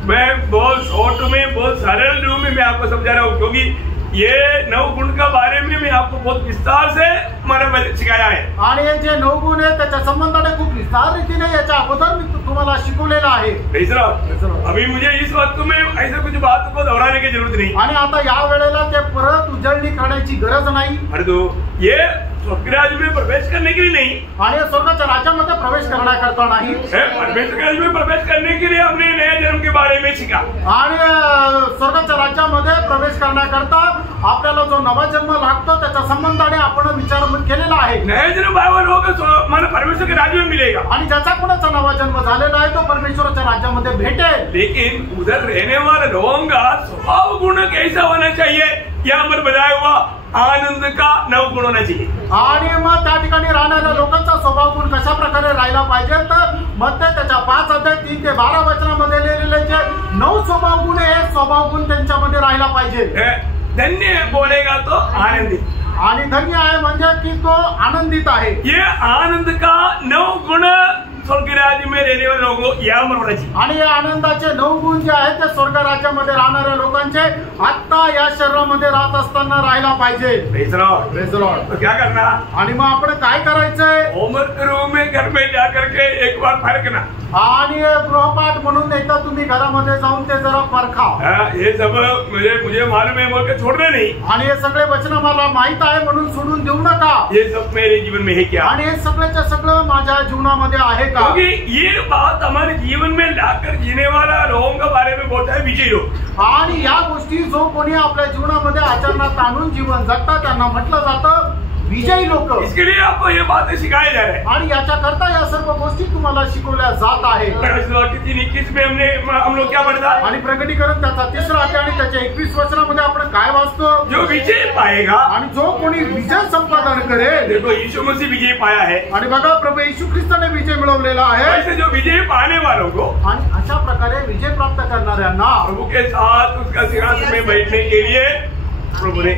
मैं बहुत शॉर्ट में, बहुत सरल रूप में मैं आपको समझा रहा हूँ, क्योंकि ये 9 गुण का बारे में मैं आपको बहुत विस्तार से मैंने सिखाया है। आणि हे जे 9 गुण आहेत त्याच्या संबंधाने खूप विस्तार रीतीने याच्या अगोदर मी तुम्हाला शिकवलेलं आहे। अभी मुझे इस वक्त में ऐसे कुछ बात को दोहराने की जरूरत नहीं, आणि आता या वेळेला ते परत उजळणी करण्याची गरज नाही। परंतु ये स्वर्गराज में प्रवेश करने के लिए नहीं, आणि स्वर्गाच्या राज्यामध्ये प्रवेश करण्याकरता नाही, स्वर्गराज में प्रवेश करने के लिए हमने नए जन्म के बारे में सीखा। आणि स्वर्गाच्या राज्यामध्ये प्रवेश करण्याकरता आपल्याला जो नवा जन्म लागतो त्याच्या संबंधाने आपण विचार केलेला आहे। नया जन्म पाया हुआ लोग मन परमेश्वर के राज्य में मिलेगा, आणि ज्याचा कोणाचा नवा जन्म झालेला आहे तो परमेश्वराच्या राज्यामध्ये भेटेल। लेकिन उधर रहने वाले लोगों का स्वभाव गुण कैसा होना चाहिए, यहाँ पर बताया हुआ आनंद का 9 गुण होना चाहिए। आणि मग त्या ठिकाणी राहणाऱ्या लोकांचा स्वभाव गुण कशा प्रकारे राहिला पाहिजे, तर मग त्याच्या 5 अध्याय 3 ते 12 वचनामध्ये लिहिलेले जे 9 स्वभाव गुण आहे, स्वभाव गुण त्यांच्यामध्ये राहिला पाहिजे। धन्य बोलेगा तो आनंदित, आणि धन्य आहे म्हणजे की तो आनंदित आहे। ये आनंद का 9 गुण स्वर्ग राज्य में रहने वाले लोगों को यहाँ पर होना चाहिए। आणि या आनंदाचे 9 गुण जे आहेत ते स्वर्ग राज्यामध्ये राहणाऱ्या लोकांचे आता या शरीरामध्ये राहत असताना राहायला पाहिजे। Praise Lord. तो क्या करना? आणि मग आपण काय करायचंय? होमवर्क रूम में घर में जा करके एक बार फरकना, आणि गृहपाठ म्हणून एकदा तुम्ही घरामध्ये जाऊन ते जरा परखा। ये सब मुझे मालूम है बोल के छोड़ना नहीं, आणि हे सगळे वचन मला माहित आहे म्हणून सोडून देऊ नका। ये सब मेरे जीवन में है क्या? आणि हे सगळ्याच्या सगळं माझ्या जीवनामध्ये आहे का? क्योंकि ये बात हमारे जीवन में लाकर जीने वाला लोगों के बारे में बोलता है विजय लोग। आणि या गोष्टी जो कोणी आपल्या जीवनामध्ये आचरणात आणून जीवन जगतात त्यांना म्हटलं जातं विजयी लोक। इसके लिए आपको ये बातें सिखाया जा रहा है, आणि याच्या करता या सर्व गोष्टी तुम्हाला शिकवल्या जात आहे। 3:21 में हम लोग क्या पढ़ता? आणि प्रकटीकरण त्याचा 3रा अध्याय आणि त्याच्या 21 वचनामध्ये आपण काय वाचतो? जो विजय पाएगा, आणि जो कोणी विजय संपादन करेल। देखो यीशु मसीह विजय पाया है, आणि बघा प्रभू येशू ख्रिस्ताने विजय मिळवलेला आहे। ऐसे जो विजय पाने वालों को, आणि अशा प्रकारे विजय प्राप्त करणाऱ्यांना प्रभु के साथ उसका सिंहासन में बैठने के लिए प्रभु ने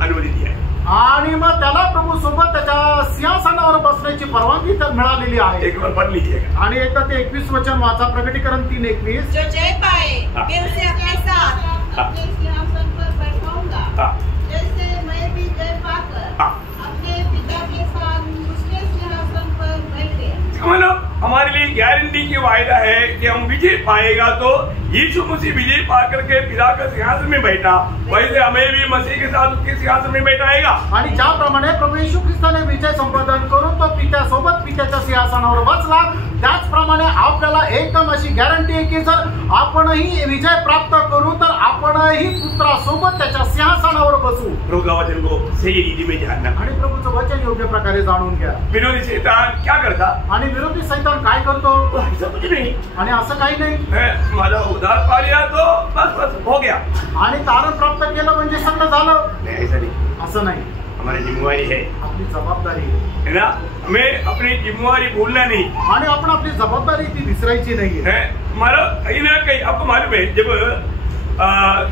अनुमति दिया है। आणि मग त्याला प्रभू सोबत त्याच्या सिंहासनावर बसण्याची परवानगी तर मिळालेली आहे। एक बार पढ़ लीजिएगा। आणि एकदा ते 21 वचन वाचा, प्रकटीकरण 3:21। जो जय पाए मैं उसे अपने साथ अपने सिंहासन पर बैठाऊंगा, जैसे मैं भी जय पाकर अपने पिता के साथ उसके सिंहासन पर बैठ गया। मतलब हमारे लिए गारंटी की वायदा है कि हम विजय पाएगा, तो यीशु मसीह विजय पा करके पिता के सिंहासन में बैठा, वैसे हमें भी मसीह के साथ उसके सिंहासन में बैठाएगा। आणि ज्याप्रमाणे प्रभू येशू ख्रिस्ताने विजय संपादन करून तो पित्यासोबत पित्याच्या सिंहासनावर बसला, त्याचप्रमाणे आपल्याला एकदम अशी गॅरंटी आहे की जर आपणही विजय प्राप्त करू तर आपणही पुत्रासोबत त्याच्या सिंहासनावर बसू। प्रभु का वचन को सही रीति में जानना। आणि प्रभूचं वचन योग्य प्रकारे जाणून घ्या। विरोधी शैतान क्या करता? आणि विरोधी शैतान काय करतो? ऐसा कुछ नहीं, आणि असं काही नाही। माझा उधार पा लिया तो बस हो गया, आणि तारण प्राप्त केलं म्हणजे सगळं झालं, नहीं ऐसा नहीं। असं नाही। हमारी जिम्मेवारी है, आपली जबाबदारी है ना? हमें अपनी जिम्मेवारी भूलना नहीं आणि आपण आपली जबाबदारी ती विसरायची नाहीये है। हमारा कहीं ना कहीं आपको मालूम है, जब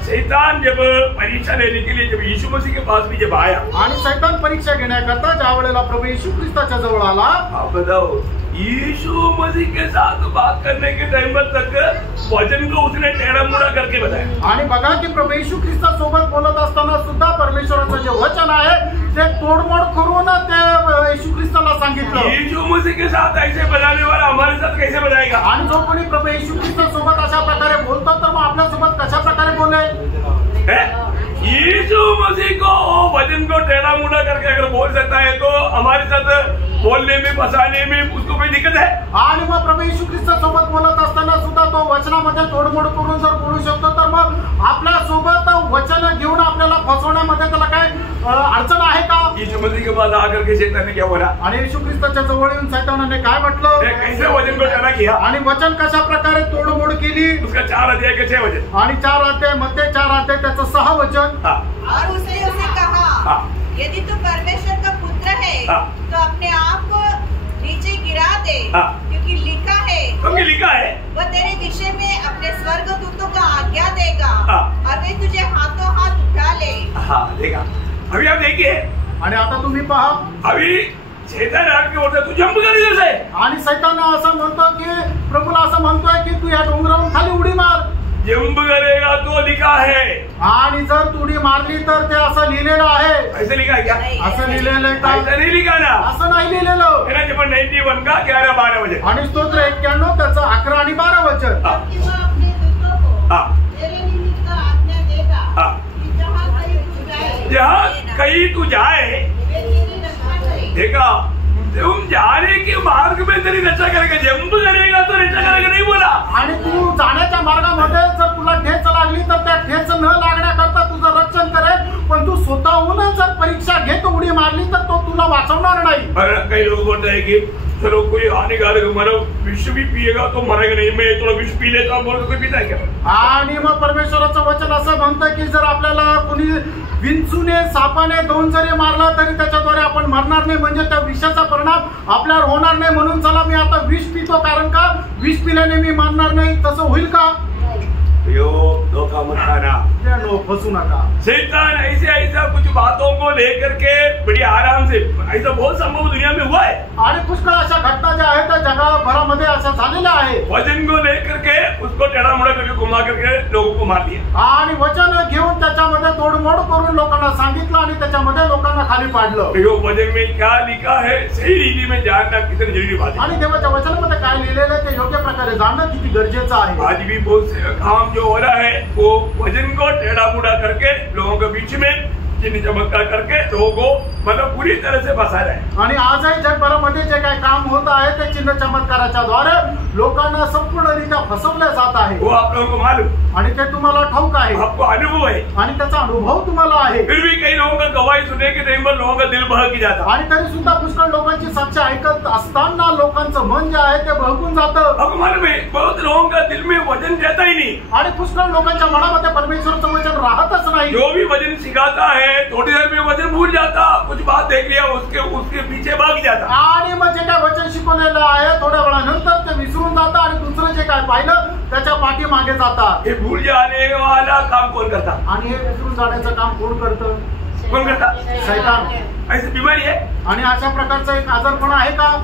शैतान जब परीक्षा लेने के लिए जब यीशु मसीह के पास भी जब आया, आणि शैतान परीक्षा घेण्याकरता ज्या वेळेला प्रभू येशू ख्रिस्ताच्या जवळ आला, आप बताओ, यीशु मसीह के साथ बात करने के टाइम तक वचन को उसने टेढ़ा मुड़ा करके बताया। आणि बघा की प्रभू येशू ख्रिस्तासोबत बोलत असताना सुद्धा परमेश्वराचं जे वचन आहे ते तोडमोड करून ते येशू ख्रिस्ताला सांगितलं। यीशु मसीह के साथ ऐसे बनाने वाला हमारे साथ कैसे बनाएगा? आणि जो कोणी प्रभू येशू ख्रिस्तासोबत अशा प्रकारे बोलतो तर मग आपल्यासोबत कशा प्रकारे बोलेल? यीशु मसीह को वचन को टेढ़ा मुड़ा करके अगर बोल सकता है तो हमारे साथ बोलने में फंसाने में उसको कोई दिक्कत है? आणि मग प्रभू येशू ख्रिस्तासोबत बोलत असताना सुद्धा तो वचनामध्ये तोडमोड करून जर बोलू शकतो तर मग आपल्या सोबत वचन घेऊन आपल्याला फसवण्यामध्ये त्याला काय अडचण आहे का? यीशु मसीह के पास आकर के शैतान ने क्या बोला? आणि येशू ख्रिस्ताच्या जवळ येऊन शैतानाने काय म्हटलं? कैसे वचन को टेढ़ा किया? आणि वचन कशा प्रकारे तोडमोड केली? उसका 4 अध्याय के 6 वचन आणि 4 अध्याय मध्ये 4 अध्याय त्याचं 6 वचन। और उसने उसे कहा, यदि तू परमेश्वर का पुत्र है तो अपने आप को नीचे गिरा दे, क्योंकि लिखा है, क्योंकि लिखा है वह तेरे विषय में अपने स्वर्गदूतों को आज्ञा देगा और वे तुझे हाथों हाथ उठा ले। देखा, अभी आप देखिए, आणि आता तुम्ही पहा, अभी शैतान आके बोलता तू जंप कर इधर से, आणि शैतान असं म्हणतो की प्रभूला असं म्हणतोय की तू या डोंगरावरून खाली उडी मार। जंप करेगा तो लिखा है, आणि जर तू उडी मारली तर ते असं लिहिलेलं आहे। ऐसे लिखा है क्या? असं लिहिलेलं आहे का? ऐसा नहीं लिखा ना, असं नाही लिहिलेलं। मेरा जब 91 का 11-12 वचन आणि स्तोत्र 91 त्याचं 11 आणि 12 वचन। कि वह अपने दूतों को तेरे निमित्त आज्ञा देगा कि जहाँ कहीं तू जाए वे तेरी रक्षा करें। देखा, तुम जाने के मार्ग में तेरी रक्षा करेगा, जंप करेगा तो रक्षा करेगा नहीं बोला। आणि तू जाण्याच्या मार्गामध्ये जर तुला ठेच लागली तर त्या ठेच न लागण्याकरता तुझं रक्षण करेल, पण तू स्वतःहून जर परीक्षा घेत उडी मारली तर तो तुला वाचवणार नाही। कई लोग बोलते हैं कि चलो कोई हानिकारक मरो, विष भी पिएगा तो मरेगा नहीं, मैं थोड़ा विष पी लेता हूँ, बोल कोई पीता है क्या? आणि मग परमेश्वराचं वचन असं म्हणतं की जर आपल्याला कोणी विंचूने सापाने 2 जरी मारला तरी त्याच्याद्वारे आपण मरणार नाही, म्हणजे त्या विषाचा परिणाम आपल्यावर होणार नाही, म्हणून चला मी आता विष पितो, कारण का विष पिल्याने मी मरणार नाही। तसं होईल का? धोखा मत खाना, फसू नका। शैतान ऐसा कुछ बातों को लेकर के बड़ी आराम से, ऐसा बहुत संभव दुनिया में हुआ है, आणि पुष्कळ अशा घटना ज्या आहेत त्या जगभरामध्ये अशा झालेल्या आहेत। वचन को लेकर के उसको टेढ़ा मुड़ा करके घुमा करके लोगों को मार दिया, आणि वचन घेऊन त्याच्यामध्ये तोडमोड करून लोकांना सांगितलं आणि त्याच्यामध्ये लोकांना खाली पाडलं। वचन में क्या लिखा है सही रीति में जानना कितनी जरूरी बात है। आणि देवाच्या वचनामध्ये काय लिहिलेलं आहे ते योग्य प्रकारे जाणणं किती गरजेचं आहे। आज भी बहुत से काम जो हो रहा है वो वचन को टेढ़ा मुड़ा करके लोगों के बीच में चिन्ह चमत्कार करके लोगों को मतलब पूरी तरह से फंसा रहे हैं। आणि आजही जगभरामध्ये जे काही काम होत आहे ते चिन्ह चमत्काराच्या द्वारे लोकांना संपूर्णरित्या फसवले जात आहे। वो आप लोगों को मालूम, आणि ते तुम्हाला ठाऊक आहे, आपको अनुभव है, आणि त्याचा अनुभव तुम्हाला आहे। फिर भी कई लोगों का गवाही सुनने के टाइम पर लोगों का दिल बहक जाता, आणि तरी सुद्धा पुष्कळ लोकांची साक्ष ऐकत असताना लोकांचं मन जे आहे ते बहकून जातं। आपको मालूम है बहुत लोगों का दिल में वचन रहता ही नहीं, आणि पुष्कळ लोकांच्या मनामध्ये परमेश्वराचं वचन राहतच नाही। जो भी वचन सिखाता है थोड़ी देर में वचन भूल जाता, कुछ बात देख लिया उसके पीछे भाग जाता, आणि मग जे काय वचन शिकवलेलं आहे थोड्या वेळानंतर ते विसरून जातं आणि दुसरं जे काय पाहिलं त्याच्या पाठी मागे जातात। ये भूल जाने वाला काम कौन करता? आणि हे विसरून जाण्याचं काम कोण करतं? कौन करता? शैतान। ऐसी बीमारी है, आणि अशा प्रकारचा एक आजारपण आहे का?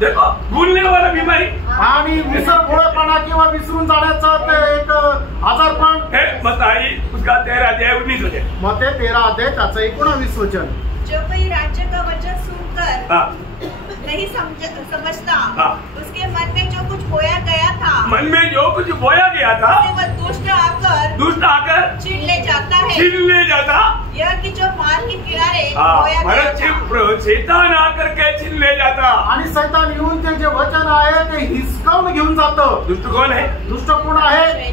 देखो भूलने वाला बीमारी आणि विसरभोळेपणा किंवा विसरून जाण्याचा ते एक आजारपण है। मत्ती उसका 13 अध्याय 19 वचन, मत्ती 13 अध्याय त्याचं 19 वचन। जो कोई राज्य का वचन सुनकर नहीं समझता, उसके मन में जो कुछ बोया गया था, मन में जो कुछ बोया गया था वह दुष्ट आकर छीन ले जाता, यह कि जो मार्ग के किनारे बोया गया था। शैतान आकर के छीन ले जाता, आणि शैतान येऊन ते जे वचन आहे ते हिसकावून घेऊन जातं. दुष्ट कौन है? दुष्ट कोण आहे?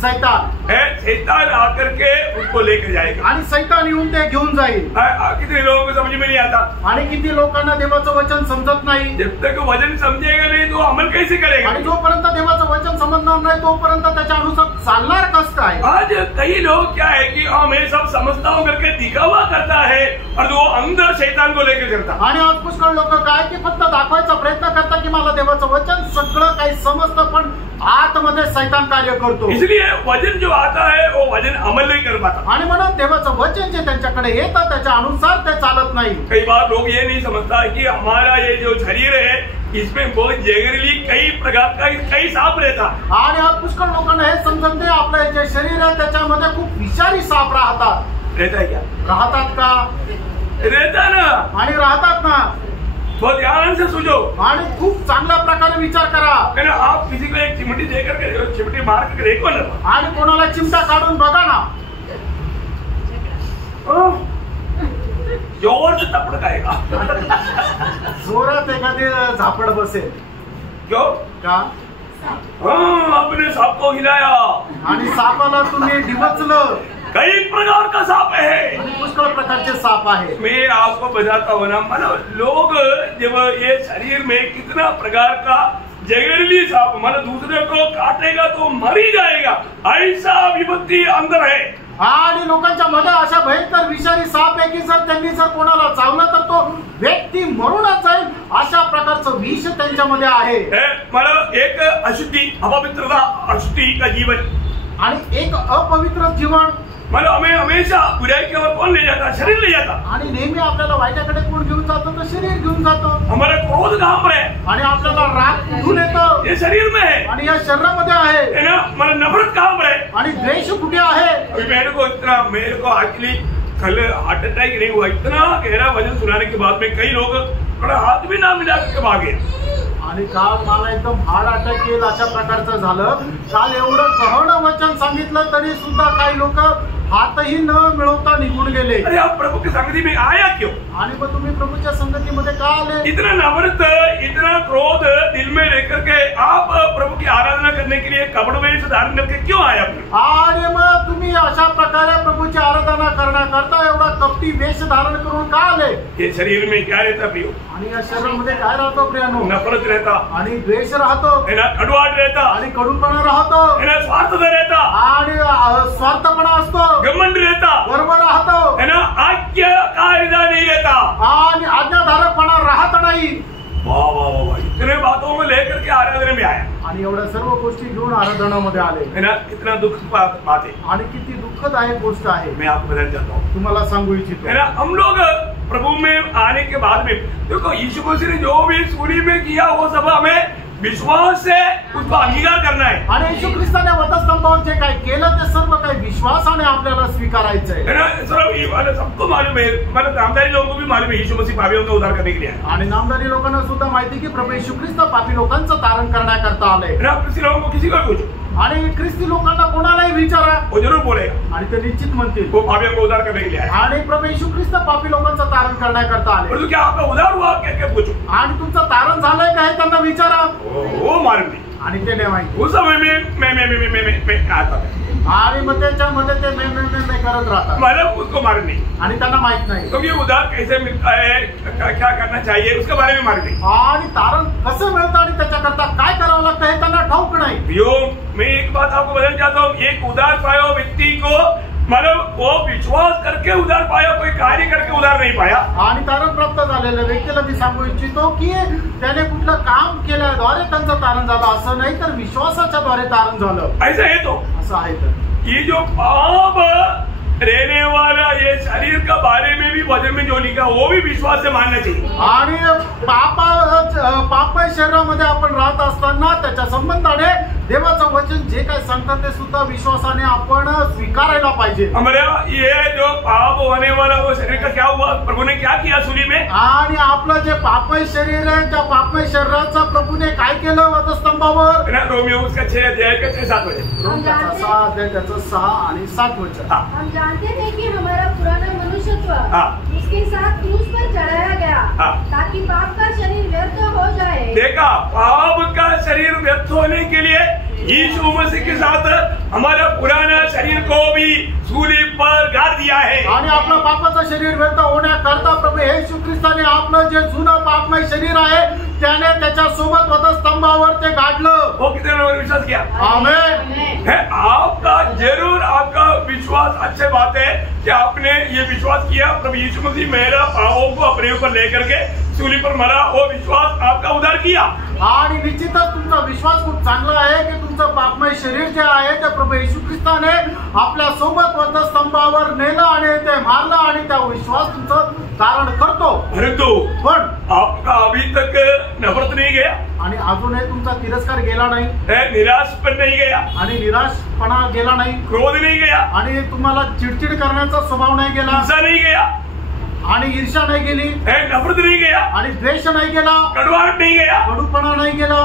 सैतान. शैतान आकर के उनको लेकर जाएगा आणि सैतान येऊन ते घेऊन जाईल. कितने लोगों को समझ में नहीं आता. आणि किती लोकांना देवाचं वचन समजत नाही. जब तक वचन समझेगा नहीं तो अमल कैसे करेगा. आणि जोपर्यंत देवाचं वचन समजणार नाही तोपर्यंत त्याच्या अनुसार चालणार कसं काय. आज कई लोग क्या है कि मैं सब समझता हूँ करके दिखावा करता है और वो अंदर शैतान को लेकर करता. आणि आज पुष्कळ लोक काय की फक्त दाखवायचा प्रयत्न करतात की मला देवाचं वचन सगळं काही समजतं पण आतमध्ये सैतान कार्य करतो. इसलिए वचन जो आता है वो वचन अमल नहीं कर पाता. आणि म्हणून देवाचं वचन जे त्यांच्याकडे येतं त्याच्या अनुसार ते चालत नाही. कई बार लोग ये नहीं समझता कि हमारा ये जो शरीर है इसमें बहुत जहरीली कई प्रकार का कई साप रहता. आणि आज पुष्कळ लोकांना हे समजत नाही आपलं जे शरीर आहे त्याच्यामध्ये खूप विषारी साप राहतात. रहता है क्या? राहतात का? रहता ना. आणि राहतात ना. बहुत ध्यान से सुनो आणि खूप चांगल्या प्रकारे विचार करा. आप किसी को एक चिमटी देकर के चिमटी मार कर देखो ना. आणि कोणाला चिमटा काढून बघा ना. जोर से तपड़काएगा. जोरात एखादी झापड बसेल. क्यों? का? आपने सांप को हिलाया आणि सापाला तुम्ही डिवचलं. कई प्रकार का सांप है. पुष्कळ प्रकारचे साप आहे. मैं आपको बताता हूँ ना मतलब लोग जब ये शरीर में कितना प्रकार का जहरीली सांप मतलब दूसरे को काटेगा तो मर ही जाएगा ऐसा विपत्ति अंदर है. आणि लोकांच्या मध्ये अशा भयंकर विषारी साप आहे की जर त्यांनी जर कोणाला चावलं तर तो व्यक्ती मरूनच जाईल अशा प्रकारचं विष त्यांच्यामध्ये आहे. मतलब एक अशुद्धि अपवित्रता अशुद्धि का जीवन आणि एक अपवित्र जीवन मतलब हमें हमेशा बुराई की ओर कौन ले जाता? शरीर ले जाता. आणि नेहमी आपल्याला वाईटाकडे कोण घेऊन जातो तर शरीर घेऊन जातो. हमारा क्रोध कहाँ पर है? आणि आपल्याला राग कुठून येतो? ये शरीर में है. आणि या शरीरामध्ये आहे. हमारा नफरत कहाँ पर है? आणि द्वेष कुठे आहे? मेरे को एक्चुअली कल हार्ट अटैक नहीं हुआ. इतना गहरा वजन सुनाने के बाद में कई लोग थोड़ा हाथ भी ना मिला करके भागे. आणि काल मला एकदम हार्ट अटॅक येईल अशा प्रकारचं झालं. काल एवढं गहन वचन सांगितलं तरी सुद्धा काही लोक हातही न मिळवता निघून गेले. अरे आप प्रभु की संगति में आया क्यों? आणि मग तुम्ही प्रभूच्या संगतीमध्ये का आले? इतना नफरत इतना क्रोध दिल में लेकर के आप प्रभु की आराधना करने के लिए कपड़ वेश धारण करके क्यों आए? आणि मग तुम्ही अशा प्रकारे प्रभूची आराधना करण्याकरता एवढा कपटी वेश धारण करून का आले? ये शरीर में क्या रहता प्रियो? आणि या शरीरामध्ये काय राहतो प्रियानो? नफरत रहता. आणि द्वेष राहतो. कड़वाहट रहता. आणि कडूपणा राहतो. स्वार्थता रहता. आणि स्वार्थपणा असतो. घमंड रहता. गर्व राहतो. आज्ञाकारिता नहीं रहता. आणि आज्ञाधारकपणा राहत नाही. वाह वाह वाह इतने बातों में लेकर के आराधना में आया. आणि एवढ्या सर्व गोष्टी घेऊन आराधनामध्ये आले. कितना दुख बात है. आणि किती दुःखदायक गोष्ट आहे. मैं आपको बताना चाहता हूँ. तुम्हाला सांगू इच्छितो. हम लोग प्रभु में आने के बाद में देखो यीशु मसीह ने जो भी सूली में किया वो सब हमें विश्वास से उसको अंगीकार करना है. आणि येशू ख्रिस्ताने वधस्तंभावर जे काय केलं ते सर्व काही विश्वासाने आपल्याला स्वीकारायचं आहे. सबको मालूम है मतलब नामधारी लोगों को भी मालूम है यीशु मसीह पापियों का उद्धार करने के लिए. आणि नामधारी लोकांना सुद्धा माहिती की प्रभू येशू ख्रिस्त पापी लोकांचं तारण करण्याकरता आले. किसी लोगों को किसी को पूछो आणि ख्रिस्ती लोकांना कोणालाही विचारा वो जरूर बोलेगा. आणि ते निश्चित म्हणतील वो पापियों को उद्धार करने के लिए आया. आणि प्रभू येशू ख्रिस्त पापी लोकांचं तारण करण्याकरता आले. परंतु क्या आपका उद्धार हुआ क्या पूछो. आणि तुमचं तारण झालंय का हे त्यांना विचारा. वो मालूम नहीं. आणि ते नाही माहिती. उस समय में आता है. आणि मग त्याच्यामध्ये ते मे करत राहतात. मतलब उसको मालूम नहीं. आणि त्यांना माहित नाही. तो ये उद्धार कैसे मिलता है क्या करना चाहिए उसके बारे में मालूम नहीं. आणि तारण कसं मिळतं आणि त्याच्याकरता काय करावं लागतं हे त्यांना ठाऊक नाही. यो मैं एक बात आपको बताना चाहता हूँ. एक उद्धार पाया व्यक्ति को मतलब वो विश्वास करके उद्धार पाया कोई कार्य करके उद्धार नहीं पाया. आणि तारण प्राप्त झालेल्या व्यक्तीला मी सांगू इच्छितो की त्याने कुठलं काम केल्याद्वारे त्यांचं तारण झालं असं नाही तर विश्वासाच्या द्वारे तारण झालं. ऐसा है तो असं आहे. तर ये जो पाप रहने वाला ये शरीर का बारे में भी वचन में जो लिखा वो भी विश्वास से मानना चाहिए. आणि पाप शरीरामध्ये आपण राहत असताना त्याच्या संबंधाने देवाचं वचन जे काय सांगतात ते सुद्धा विश्वासाने आपण स्वीकारायला पाहिजे. हमारे ये जो पाप होने वाला वो शरीर का क्या हुआ प्रभु ने क्या किया सूली में. आणि आपलं जे पापमय शरीर आहे त्या पापमय शरीराचं प्रभूने काय केलं वधस्तंभावर. रोमियो उसका 6 अध्याय का 6-7 वचन. रोमियोचा 6 अध्याय त्याचं 6 आणि 7 वचन. हम जानते हैं कि हमारा पुराना मनुष्यत्व उसके साथ क्रूस पर चढ़ाया गया ताकि पाप का शरीर व्यर्थ हो जाए देखा पाप का शरीर व्यर्थ होने के लिए यीशु मसीह के साथ हमारा पुराना शरीर को भी सूली पर गाड़ दिया है। आणि आपलं पापाचं शरीर व्यर्थ होण्याकरता प्रभू येशू ख्रिस्ताने आपलं जे जुनं पापमय शरीर आहे त्याने त्याच्या सोबत वधस्तंभावर ते गाडलं। वो कितने लोगों ने विश्वास किया? आमेन। है आपका जरूर आपका विश्वास अच्छी बात है कि आपने ये विश्वास किया प्रभु यीशु मसीह मेरा पापों को अपने ऊपर लेकर के सूली पर मरा, वो विश्वास आपका उद्धार किया। आणि निश्चितच तुमचा विश्वास खूप चांगला आहे की तुमचं पापमय शरीर जे आहे ते प्रभू येशू ख्रिस्ताने आपल्या सोबत वधस्तंभावर नेलं आणि ते मारलं आणि त्या विश्वास तुमचं धारण करतो। परंतु पण आपका अभी तक नफरत नहीं गया आणि अजूनही तुमचा तिरस्कार गेला नाही, निराश पण नहीं गया आणि निराशपणा गेला नाही, क्रोध नहीं गया, आणि तुम्हाला चिडचिड करण्याचा स्वभाव नाही गेला, गुस्सा नहीं गया, आणि ईर्ष्या नाही गेली, नफरत नहीं गया, आणि द्वेष नाही गेला, कड़वाहट नहीं गया, कडूपणा नाही गेला।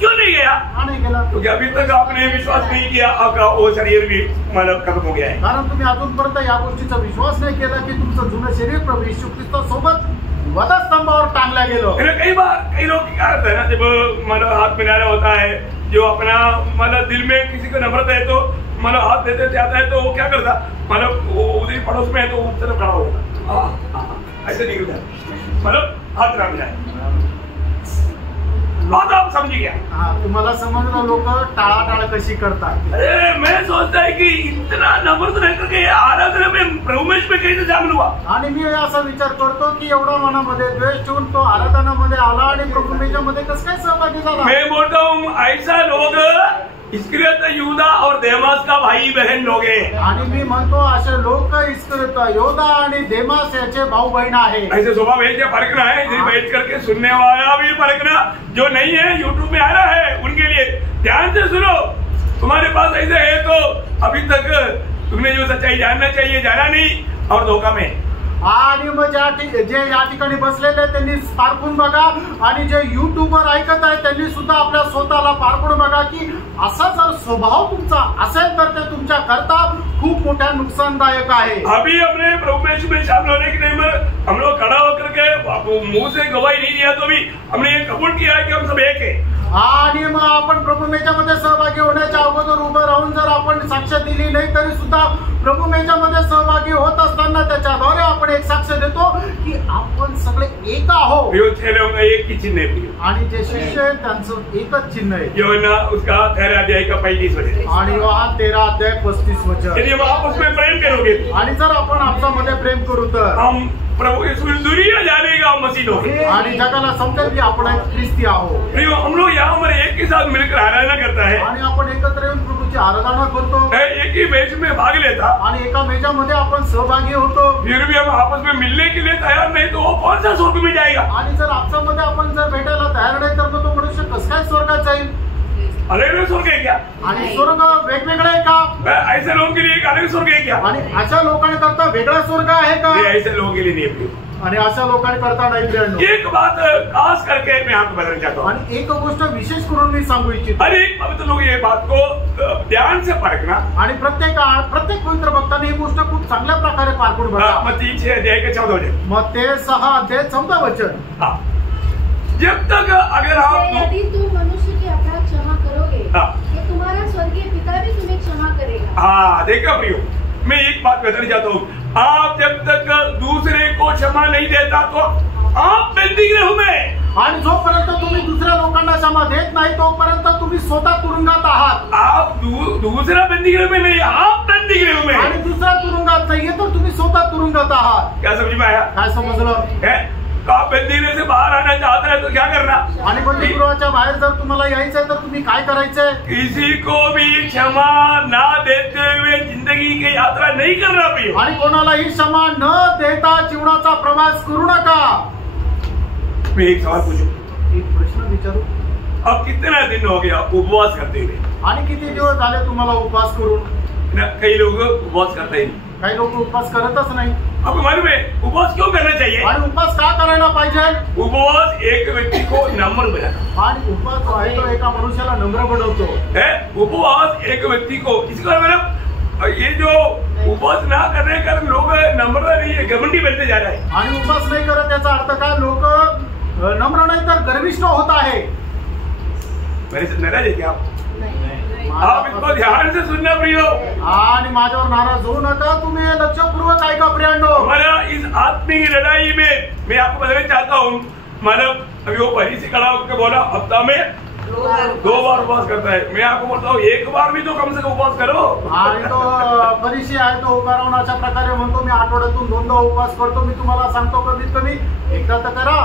क्यों नहीं गया? नाही गेला क्योंकि अभी तक आपने विश्वास नहीं किया, आपका वो शरीर भी मतलब खत्म हो गया है। कारण तुम्ही अजूनपर्यंत या गोष्टीचा विश्वास नाही केला की तुमचं जुनं शरीर प्रभू येशू ख्रिस्तासोबत वधस्तंभावर टांगल्या गेलं। कई बार कई लोग क्या करते हैं ना, जब मतलब हाथ मिलाना होता है, जो अपना मतलब दिल में किसी को नफरत है तो मतलब हाथ देते जाता है तो वो क्या करता, मतलब वो उधर पड़ोस में है तो उस तरफ खड़ा होता ऐसे निकलता है, मतलब हाथ ना मिलाए। बात आप समझ गया? हाँ, तुम्हाला समजलं लोक टाळाटाळ कशी करतात। अरे मैं सोचता है कि इतना नफरत रह करके आराधना में प्रभु में कैसे शामिल हुआ। आणि मी असा विचार करतो की एवढा मनामध्ये द्वेष ठेवून तो आराधनामध्ये आला आणि प्रभूमेच्यामध्ये कसं काय सहभागी झाला। मैं बोलता हूँ ऐसा लोग इस्करियत, यहूदा और देमास का भाई बहन लोग हैं। आणि मी म्हणतो असे लोक इस्करियत, योदा आणि देमास याचे भाऊ बहीण आहे। ऐसे स्वभाव है क्या परखना है, इधर बैठ करके सुनने वाला भी परखना, जो नहीं है यूट्यूब में आ रहा है उनके लिए ध्यान से सुनो। तुम्हारे पास ऐसे है तो अभी तक तुमने जो सच्चाई जानना चाहिए जाना नहीं और धोखा में। आणि मग जे या ठिकाणी बसलेले त्यांनी पारखून बघा, आणि जे युट्यूबवर ऐकत आहे त्यांनी सुद्धा आपल्या स्वतःला पारखून बघा की असा जर स्वभाव तुमचा असेल तर ते तुमच्या करता खूप मोठा नुकसानदायक आहे। अभी अपने प्रभु में शामिल होने के टाइम हम लोग खड़ा होकर के मुंह से गवाही नहीं दिया तो भी हमने ये कबूल किया है कि हम सब एक है। आणि मग आपण प्रभूमेच्यामध्ये सहभागी होण्याच्या अगोदर उभं राहून जर आपण साक्ष दिली नाही तरी सुद्धा प्रभूमेच्यामध्ये सहभागी होत असताना त्याच्याद्वारे आपण एक साक्ष देतो की आपण सगळे एक आहोत। एक ही चिन्ह है आणि जे शिष्य आहेत त्यांचं एकच चिन्ह आहे। योना उसका 13 अध्याय का 35 वचन आणि योहान 13 अध्याय 35 वचन। यदि हम आपस में प्रेम करोगे आणि जर आपण आपसामध्ये प्रेम करू तर हम प्रभु यीशु दुनिया जानेगा मसीह लोग, आणि जगाला समजेल की आपण एक ख्रिस्ती आहोत। हम लोग यहाँ पर एक के साथ मिलकर आराधना करता है, आणि आपण एकत्र येऊन प्रभूची आराधना करतो, एक ही मेज में भाग लेता, आणि एका मेजामध्ये आपण सहभागी होतो। फिर भी हम आपस में मिलने के लिए तैयार नहीं तो वो कौन सा स्वर्ग में जाएगा। आणि जर आपसामध्ये आपण जर भेटायला तयार नाही तर मग तो मनुष्य कसं काय स्वर्गात जाईल। अलग अलग स्वर्ग है क्या? आणि स्वर्ग वेगवेगळे आहे का? ऐसे लोगों के लिए एक अलग स्वर्ग है क्या? आणि अशा लोकांकरता वेगळा स्वर्ग आहे का? ऐसे लोगों के लिए नहीं है। आणि अशा लोकांकरता नाही मिळणार। एक बात खास करके मैं आपको बताना चाहता हूँ, आणि एक गोष्ट विशेष करून मी सांगू इच्छितो। अरे पवित्र लोग ये बात को ध्यान से परखना, आणि प्रत्येक पवित्र भक्ताने ही गोष्ट खूप चांगल्या प्रकारे पारखून बघा। मत्ती 6 अध्याय का 14 वचन। मत्ती 6 अध्याय 14 वचन। जब तक अगर आप यदि तुम मनुष्य के अपराध क्षमा करोगे तो तुम्हारा स्वर्गीय पिता भी तुम्हें क्षमा करेगा। हाँ देखा प्रियो, मैं एक बात बताना चाहता हूँ, आप जब तक दूसरे को क्षमा नहीं देता तो आप बंदीगृह में, आणि जोपर्यंत तुम्ही दुसऱ्या लोकांना क्षमा देत नाही तोपर्यंत तुम्ही स्वतः तुरुंगात आहात। आप दूसरा बंदीगृह में नहीं, आप बंदीगृह में, आणि दुसरा तुरुंगात नाहीये तर तुम्ही स्वतः तुरुंगात आहात। क्या समझ में आया? काय समजलं? आप बंदीगृह से बाहर आना चाहता है तो क्या करना? आणि बंदीगृहाच्या बाहेर जर तुम्हाला यायचंय तर तुम्ही काय करायचंय? किसी को भी क्षमा ना देते हुए जिंदगी की यात्रा नहीं करना प्रिय। आणि कोणालाही क्षमा न देता जीवनाचा प्रवास करू नका। मैं एक सवाल पूछूं, एक प्रश्न विचारू, अब कितना दिन हो गया उपवास करते हुए? आणि किती दिवस झाले तुम्हाला उपवास करून? कई लोग उपवास करते हैं, काही लोक उपवास करतच नाही। आपको मालूम है उपवास क्यों करना चाहिए? आणि उपवास का करायला पाहिजे? उपवास एक व्यक्ति को नम्र बनाता, आणि उपवास जो आहे तो एका मनुष्याला नम्र बनवतो। उपवास एक व्यक्ति को, इसका मतलब ये जो उपवास ना करने के कारण लोग नम्रता नहीं है, घमंडी बनते जा रहा है। आणि उपवास नाही करत याचा अर्थ काय? लोक नम्र नाही तर गर्विष्ठ होत आहे। मेरे से नाराज है क्या आप इसको ध्यान से सुनना प्रियो, आणि माझ्यावर नाराज होऊ नका, तुम्ही लक्षपूर्वक ऐका प्रियांनो। हमारा इस आत्मिक लड़ाई में मैं आपको बताना चाहता हूँ, मतलब अभी वो फरीसी खड़ा होकर बोला हफ्ता में 2 बार उपवास करता है, मैं आपको बोलता हूँ 1 बार भी तो कम से कम उपवास करो। आणि तो फरीसी आहे तो उभा राहून अशा प्रकारे म्हणतो मी आठवड्यातून 2दा उपवास करतो। मी तुम्हाला सांगतो कमीत कमी एकदा तर करा।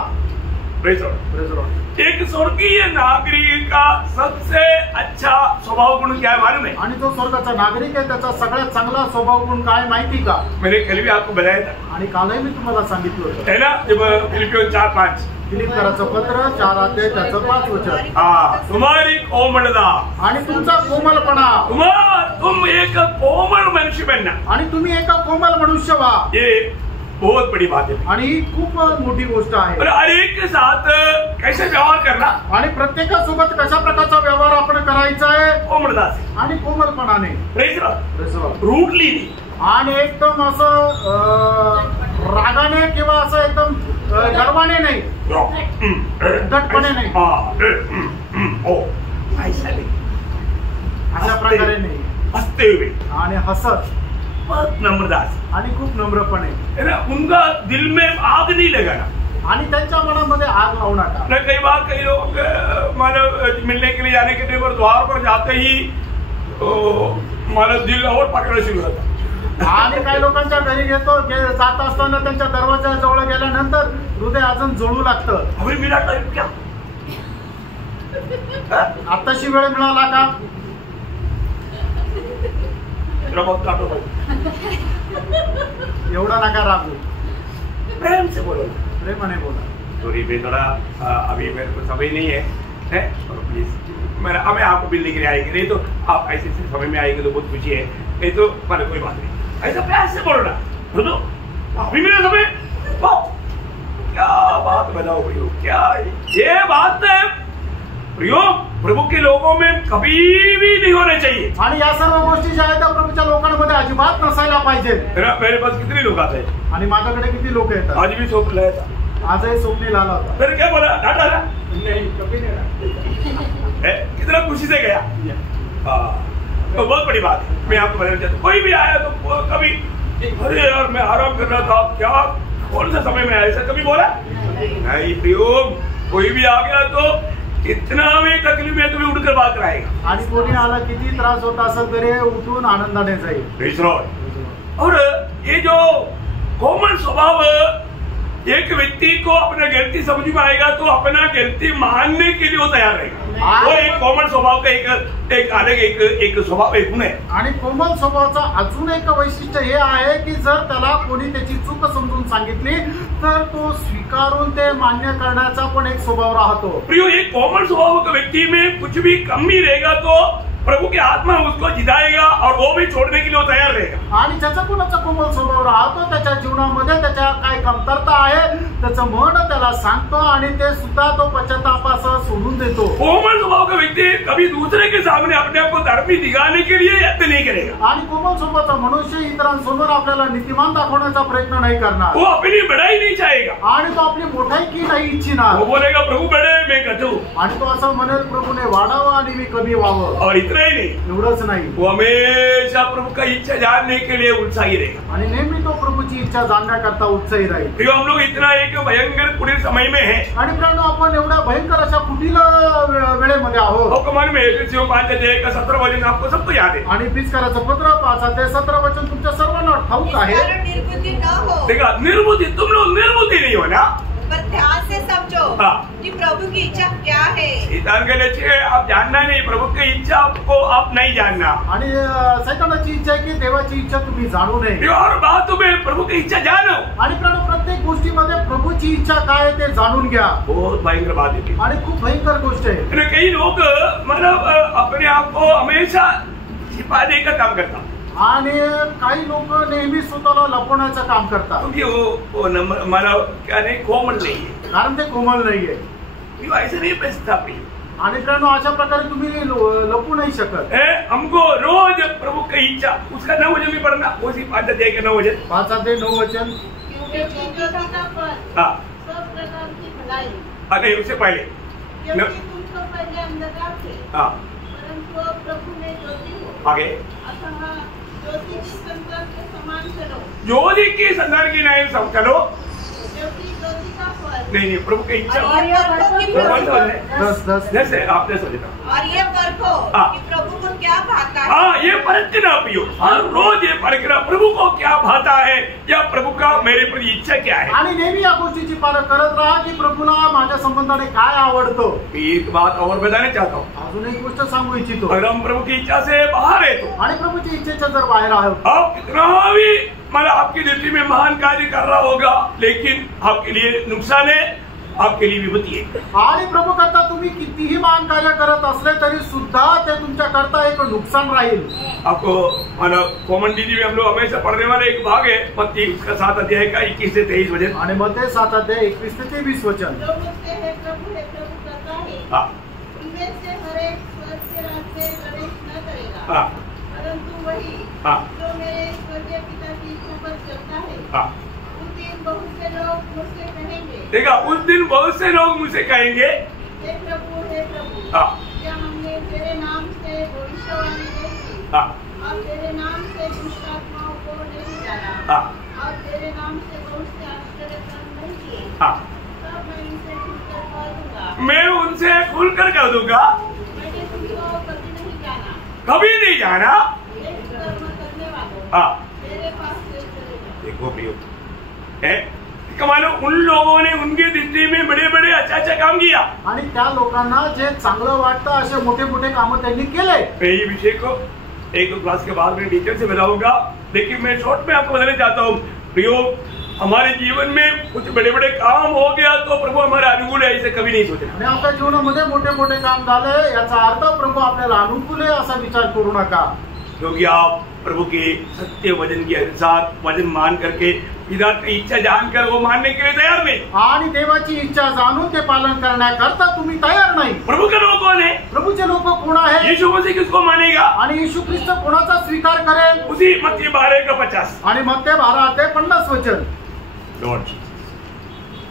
Praise Lord. एक स्वर्गीय नागरिक का सबसे अच्छा स्वभाव गुण क्या है मालूम है? आणि जो स्वर्गाचा नागरिक आहे त्याचा सगळ्यात चांगला स्वभाव गुण काय माहिती का? मैंने कल भी आपको बताया था आणि कालही मी तुम्हाला सांगितलं होतं है ना, जब फिलिपियों 4:5 फिलिप्पियराचं पत्र 4 अध्याय त्याचं 5 वचन। तुम्हारी कोमलता आणि तुमचा कोमलपणा, तुम एक कोमल मनुष्य बनना, आणि तुम्ही एका कोमल मनुष्य व्हा, ये बहुत बड़ी बात है। आणि ही खूप मोठी गोष्ट आहे। और हर एक के साथ कैसे व्यवहार करना, आणि प्रत्येकासोबत कशा प्रकारचा व्यवहार आपण करायचा आहे? कोमलता से आणि कोमलपणाने, प्रेज लॉर्ड, रूडली नहीं, आणि एकदम असं रागाने किंवा असं एकदम गर्वाने नाही, उद्धटपणे नाही, अशा प्रकारे नाही, हंसते हुए आणि हसत, बहुत नम्रदास, आणि खूप नम्रपणे, है ना, उनका दिल में आग नहीं लगाना, आणि त्यांच्या मनामध्ये आग लावू नका। कई बार कई लोग मतलब मिलने के लिए जाने के लिए द्वार पर जाते ही मतलब दिल और पकड़ना शुरू होता। आणि काही लोकांच्या घरी जात असताना त्यांच्या दरवाजा जवळ गेल्यानंतर हृदय अजून जळू लागतं। अभी मिला टाइम क्या, आताशी वेळ मिळाला का? बहुत काटो भाई, एवढा नका रागू, प्रेम से बोलो, प्रेमाने बोला। सॉरी मैं थोड़ा अभी मेरे को समय नहीं है और प्लीज मैं आपको मिलने के लिए आएंगे, नहीं तो आप ऐसे समय में आएंगे तो बहुत खुशी है, नहीं तो मैंने कोई बात नहीं, ऐसा प्यार से बोलना, सुनो अभी मेरा समय, क्या बात बताओ प्रियो, क्या ये बात है प्रियो प्रभु के लोगों में कभी भी नहीं होना चाहिए। आणि या सर्व गोष्टी ज्या आहेत त्या प्रभूच्या लोकांमध्ये अजिबात नसायला पाहिजे। मेरे पास कितने लोग आते हैं, आणि माझ्याकडे किती लोक येतात। आज भी स्वप्न लाया था, आजही स्वप्नील आला होता। फिर क्या बोला, डांटा था? नहीं, कभी नहीं। कितना खुशी से गया। तो बहुत बड़ी बात है, मैं आपको बताना चाहता हूँ, कोई भी आया तो कभी अरे यार मैं आराम कर रहा था, क्या कौन सा समय में आया, ऐसा कभी बोला नहीं प्रियो। कोई भी आ गया तो इतना भी तकलीफ में तुम्हें उठकर बात कराएगा, आणि कोणी आला किती त्रास होता असेल तरी उठून आनंदाने जाईल। और ये जो कोमल स्वभाव एक व्यक्ति को अपना गलती समझ में आएगा तो अपना गलती मानने के लिए वो तैयार रहेगा। वो एक कोमल स्वभाव का एक अलग एक स्वभाव एक गुण है। आणि कोमल स्वभावाचा अजून एक वैशिष्ट्य हे आहे की जर त्याला कोणी त्याची चूक समजून सांगितली तर तो स्वीकारून ते मान्य करण्याचा पण एक स्वभाव राहतो। प्रियो एक कोमल स्वभाव का व्यक्ति में कुछ भी कमी रहेगा तो प्रभु की आत्मा उसको जिताएगा और वो भी छोड़ने के लिए वो तैयार रहेगा। आणि ज्याचा कोणाचा कोमल स्वभाव राहतो त्याच्या जीवनामध्ये त्याच्या काय कमतरता आहे त्याचं मन त्याला सांगतो आणि ते सुद्धा तो पश्चातापासह सोडून देतो। कोमल स्वभाव का व्यक्ति कभी दूसरे के सामने अपने आप को धर्मी दिखाने के लिए यत्न नहीं करेगा। आणि कोमल स्वभावाचा मनुष्य इतरांसमोर आपल्याला नीतिमान दाखवण्याचा प्रयत्न नहीं करणार। वो अपनी बड़ाई नहीं चाहेगा आणि तो आपली मोठाई की नाही इच्छिणार। वो बोलेगा प्रभु बड़े मैं घटू, आणि तो असं म्हणेल प्रभूने वाढावं आणि मी कमी व्हावं। और इतना ही नहीं, एवढंच नाही, वो हमेशा प्रभु का इच्छा जानने के लिए उत्साही रहेगा आणि नेहमी तो प्रभूची इच्छा जाणण्याकरता उत्साही राहील। तो हम लोग इतना एक भयंकर कुटिल समय में है आणि प्रियांनो आपण एवढ्या भयंकर अशा कुटील वेळेमध्ये आहोत। वो कमान में एफएससी 5:17 वचन आपको सबको याद है। आणि फिलिप्पियराचं पत्र 5:17 वचन तुमच्या सर्वांना ठाऊक आहे। निर्बुद्धि न हो, देखा निर्बुद्धि, तुम लोग निर्बुद्धि नहीं हो ना, पर ध्यान से समझो कि प्रभु की इच्छा क्या है। शैतान के लिए आप जानना नहीं, प्रभु की इच्छा आपको आप नहीं जानना। आणि सैतानाची इच्छा आहे की देवाची इच्छा तुम्ही जाणू नये। और बात तुम्हें प्रभु की इच्छा जानो, आणि प्रत्येक गोष्टीमध्ये प्रभूची इच्छा काय ते जाणून घ्या। बहुत भयंकर बात है आणि खूप भयंकर गोष्ट आहे। कई लोग मतलब अपने आप को हमेशा छिपाने का काम करता, आणि काही लोक नेहमी स्वतःला लपवण्याचं काम करतात क्योंकि वो नंबर मला क्या नहीं कोमल नहीं है, कारण ते कोमल नाहीये। वो ऐसे नहीं बचता। आणि कारण अशा प्रकारे तुम्ही लपू नाही शकत। हमको रोज प्रभु की इच्छा, उसका 9 वचन भी पढ़ना, उसी 5:9 के 9 वचन, 5:9 वचन। क्योंकि जीवन का फल हाँ सब प्रकार की भलाई नहीं उससे पहले क्योंकि तुम तो पहले अंधकार थे, हाँ परंतु अब प्रभु में ज्योति हो। आगे अतः ज्योति की संतान के समान चलो। ज्योति की संतान की नहीं सब चलो। क्योंकि ज्योति का फल नहीं प्रभु की इच्छा और ये परखो कि प्रभु- दस आपने समझा। और ये परखो हाँ। कि प्रभु को क्या भाता है। हाँ ये परखना पियो, हर रोज ये परखना प्रभु को क्या भाता है या प्रभु का मेरे प्रति इच्छा क्या है। आणि नेहमी या गोष्टीची पालक करत राहा की प्रभूला माझ्या संबंधाने काय आवडतं. एक बात और बताना चाहता हूँ, अजून एक गोष्ट सांगू इच्छितो. अगर हम प्रभु की इच्छा से बाहर है तो आणि प्रभूच्या इच्छेच्या जर बाहेर आहोत, आप कितना भी मतलब आपकी दृष्टि में महान कार्य कर रहा होगा, लेकिन आपके लिए नुकसान है, आपके लिए विपत्ति है। आणि प्रभू करता तुम्ही कितीही महान कार्य करत असले तरी सुद्धा ते तुमच्या करता एक नुकसान राहील. आपको मतलब कॉमन डीजी में हम लोग हमेशा पढ़ने वाले एक भाग है मत्ती उसका 7 अध्याय का 21 से 23 वचन। आणि मध्ये 7 अध्याय 21 ते 23 वचन. जो मुझसे हे प्रभु करता है, हाँ उनमें से हर एक स्वर्ग के राज्य में प्रवेश न करेगा, हाँ परंतु वही हाँ जो मेरे स्वर्गीय पिता की इच्छा पर चलता है। हाँ उस दिन बहुत से लोग मुझसे कहेंगे, देखा, उस दिन बहुत से लोग मुझसे कहेंगे, हे प्रभु हाँ क्या हमने तेरे नाम से भविष्यवाणी नहीं की, हाँ और तेरे नाम से दुष्ट आत्माओं को नहीं निकाला, हाँ और तेरे नाम से बहुत से आश्चर्य काम नहीं किए। हाँ तब मैं इनसे खुलकर कह दूंगा, मैं उनसे खुलकर कह दूंगा, मैंने तुमको कभी नहीं जाना, कभी नहीं जाना। हे कर्म करने वालों, हाँ मेरे पास से चले जाओ। देखो प्रियो है, मानो उन लोगों ने उनकी दृष्टि में बड़े बड़े अच्छा काम किया, आणि त्या लोकांना जे चांगलं वाटतं असे मोठे मोठे कामं त्यांनी केले. मैं ये विषय को एक दो क्लास के बाद में डिटेल से बताऊंगा, लेकिन मैं शॉर्ट में आपको बताना चाहता हूँ प्रियो, हमारे जीवन में कुछ बड़े बड़े काम हो गया तो प्रभु हमारे अनुकूल है, इसे कभी नहीं सोचना। आणि आपल्या जीवनामध्ये मोठे मोठे काम झाले याचा अर्थ प्रभू आपल्याला अनुकूल आहे असा विचार करू नका. क्योंकि आप प्रभु के सत्य वचन के अनुसार वचन मान करके पिता की इच्छा जानकर वो मानने के लिए तैयार नहीं। आणि देवाची इच्छा जाणून ते पालन करण्याकरता तुम्ही तयार नाही. प्रभु का लोग कौन है? प्रभूचे लोक कोण आहे? यीशु मसीह किसको मानेगा? आणि येशू ख्रिस्त कोणाचा स्वीकार करेल? उसी मत्ती 12:50 आणि मत्ते 12:50 वचन. लॉर्ड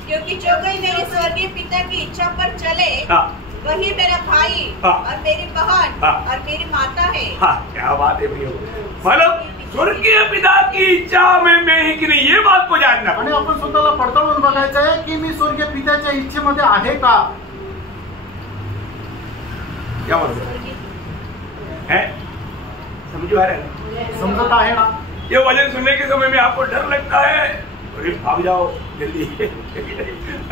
क्योंकि जो कोई मेरे स्वर्गीय पिता की इच्छा पर चले हाँ वही मेरा भाई हाँ। और मेरी बहन हाँ। और मेरी माता है। हाँ क्या बात है भैया, मतलब स्वर्गीय पिता की इच्छा में मैं ही कि नहीं, ये बात को जानना। आणि आपण स्वतःला पडताळून बघायचं आहे की मी स्वर्गीय पित्याच्या इच्छेमध्ये आहे का. क्या मतलब है? समझ आ रहा है? समजत आहे ना. ये वचन सुनने के समय में आपको डर लगता है, अरे भाग जाओ जल्दी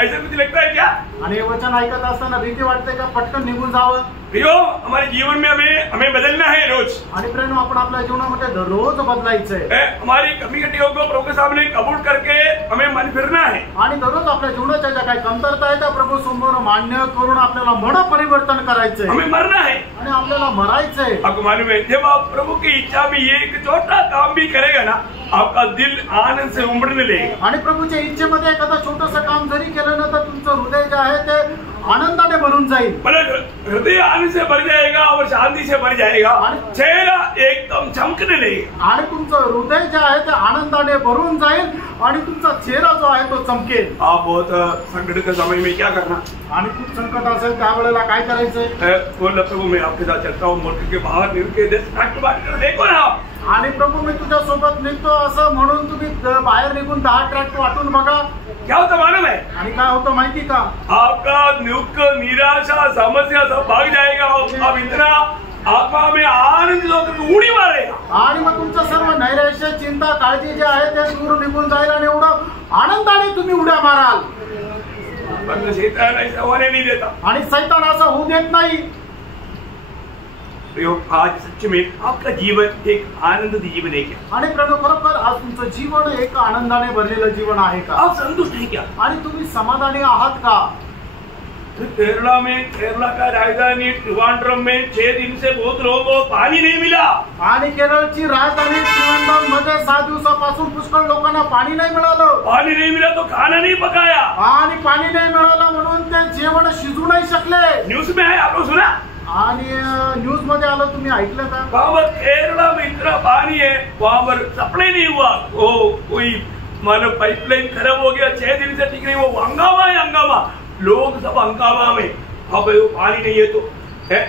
ऐसा कुछ लगता है क्या? आणि हे वचन ऐकत असताना भीती वाटते का पटकन निघून जावं. प्रियो, हमारे जीवन में हमें बदलना है रोज। आणि प्रेम आपण आपल्या जीवनामध्ये दररोज बदलायचंय. हमारी कमी-कटियों को प्रभु के सामने कबूल करके हमें मन फिरना है। आणि दररोज आपल्या जीवनाच्या ज्या काही कमतरता आहेत त्या प्रभू समोर मान्य करून आपल्याला मन परिवर्तन करायचंय हमें मरना है आणि आपल्याला मरायचंय. आपको मालूम है, जब आप प्रभु की इच्छा में ये एक छोटा काम भी करेगा ना, आपका दिल आनंद से उमड़ने लगेगा. आणि प्रभूच्या इच्छेमध्ये एखादा छोटंसं काम जरी केलं ना तर तुमचं हृदय जे आहे ते आनंदाने भरून जाईल. मतलब हृदय आनंद से भर जाएगा और शांति से भर जाएगा, चेहरा एकदम चमकने लगेगा. आणि तुमचं हृदय जे आहे ते आनंदाने भरून जाईल आणि तुमचा चेहरा जो आहे तो चमकेल. आप बहुत संकट के समय में क्या करना, आणि खूप संकट असेल त्यावेळेला काय करायचंय? बोल प्रभु मैं आपके साथ चलता हूँ, मोटर के बाहर निकल के देखो ना. आणि प्रभू मी तुझ्या सोबत निघतो असं म्हणून तुम्ही बाहेर निघून 10 ट्रॅक्ट वाटून बघा. क्या होता मालूम है? आणि काय होतं माहिती का? आपका दुख, निराशा, समस्या सब भाग जाएगा. अब इतना आत्मा में आनंद होकर उडी मारेगा. आणि मग तुमचं सर्व नैराश्य, चिंता, काळजी जे आहे ते दूर निघून जाईल आणि एवढं आनंदाने तुम्ही उड्या माराल. पण शैतान ऐसा होने नहीं देता. आणि सैतान असं होऊ देत नाही. आज सच में आपका जीवन एक आनंद जीवन है क्या? आणि खरोखर आज तुमचं जीवन एक आनंदाने भरलेलं जीवन आहे का? आप संतुष्ट है क्या? आणि तुम्ही समाधानी आहात का? केरला का राजधानी त्रिवेंद्रम में 6 दिन से बहुत लोगों को पानी नहीं मिला. आणि केरळची राजधानी त्रिवेंद्रम मध्ये 6 दिवसापासून पुष्कळ लोकांना पाणी नाही मिळालं. पानी नहीं मिला तो खाना नहीं पकाया. आणि पाणी नाही मिळालं म्हणून ते जेवण शिजू नाही शकले. न्यूज में है, आप लोग सुना? आणि न्यूज मध्ये आलं, तुम्ही ऐकलं का? वहाँ पर केरला में इतना पानी है, वहाँ पर सप्लाई नहीं हुआ. वो कोई मतलब पाइपलाइन खराब हो गया, 6 दिन से ठीक नहीं, वो हंगामा है हंगामा. लोग सब हंगामा में, अब पानी नहीं है तो है,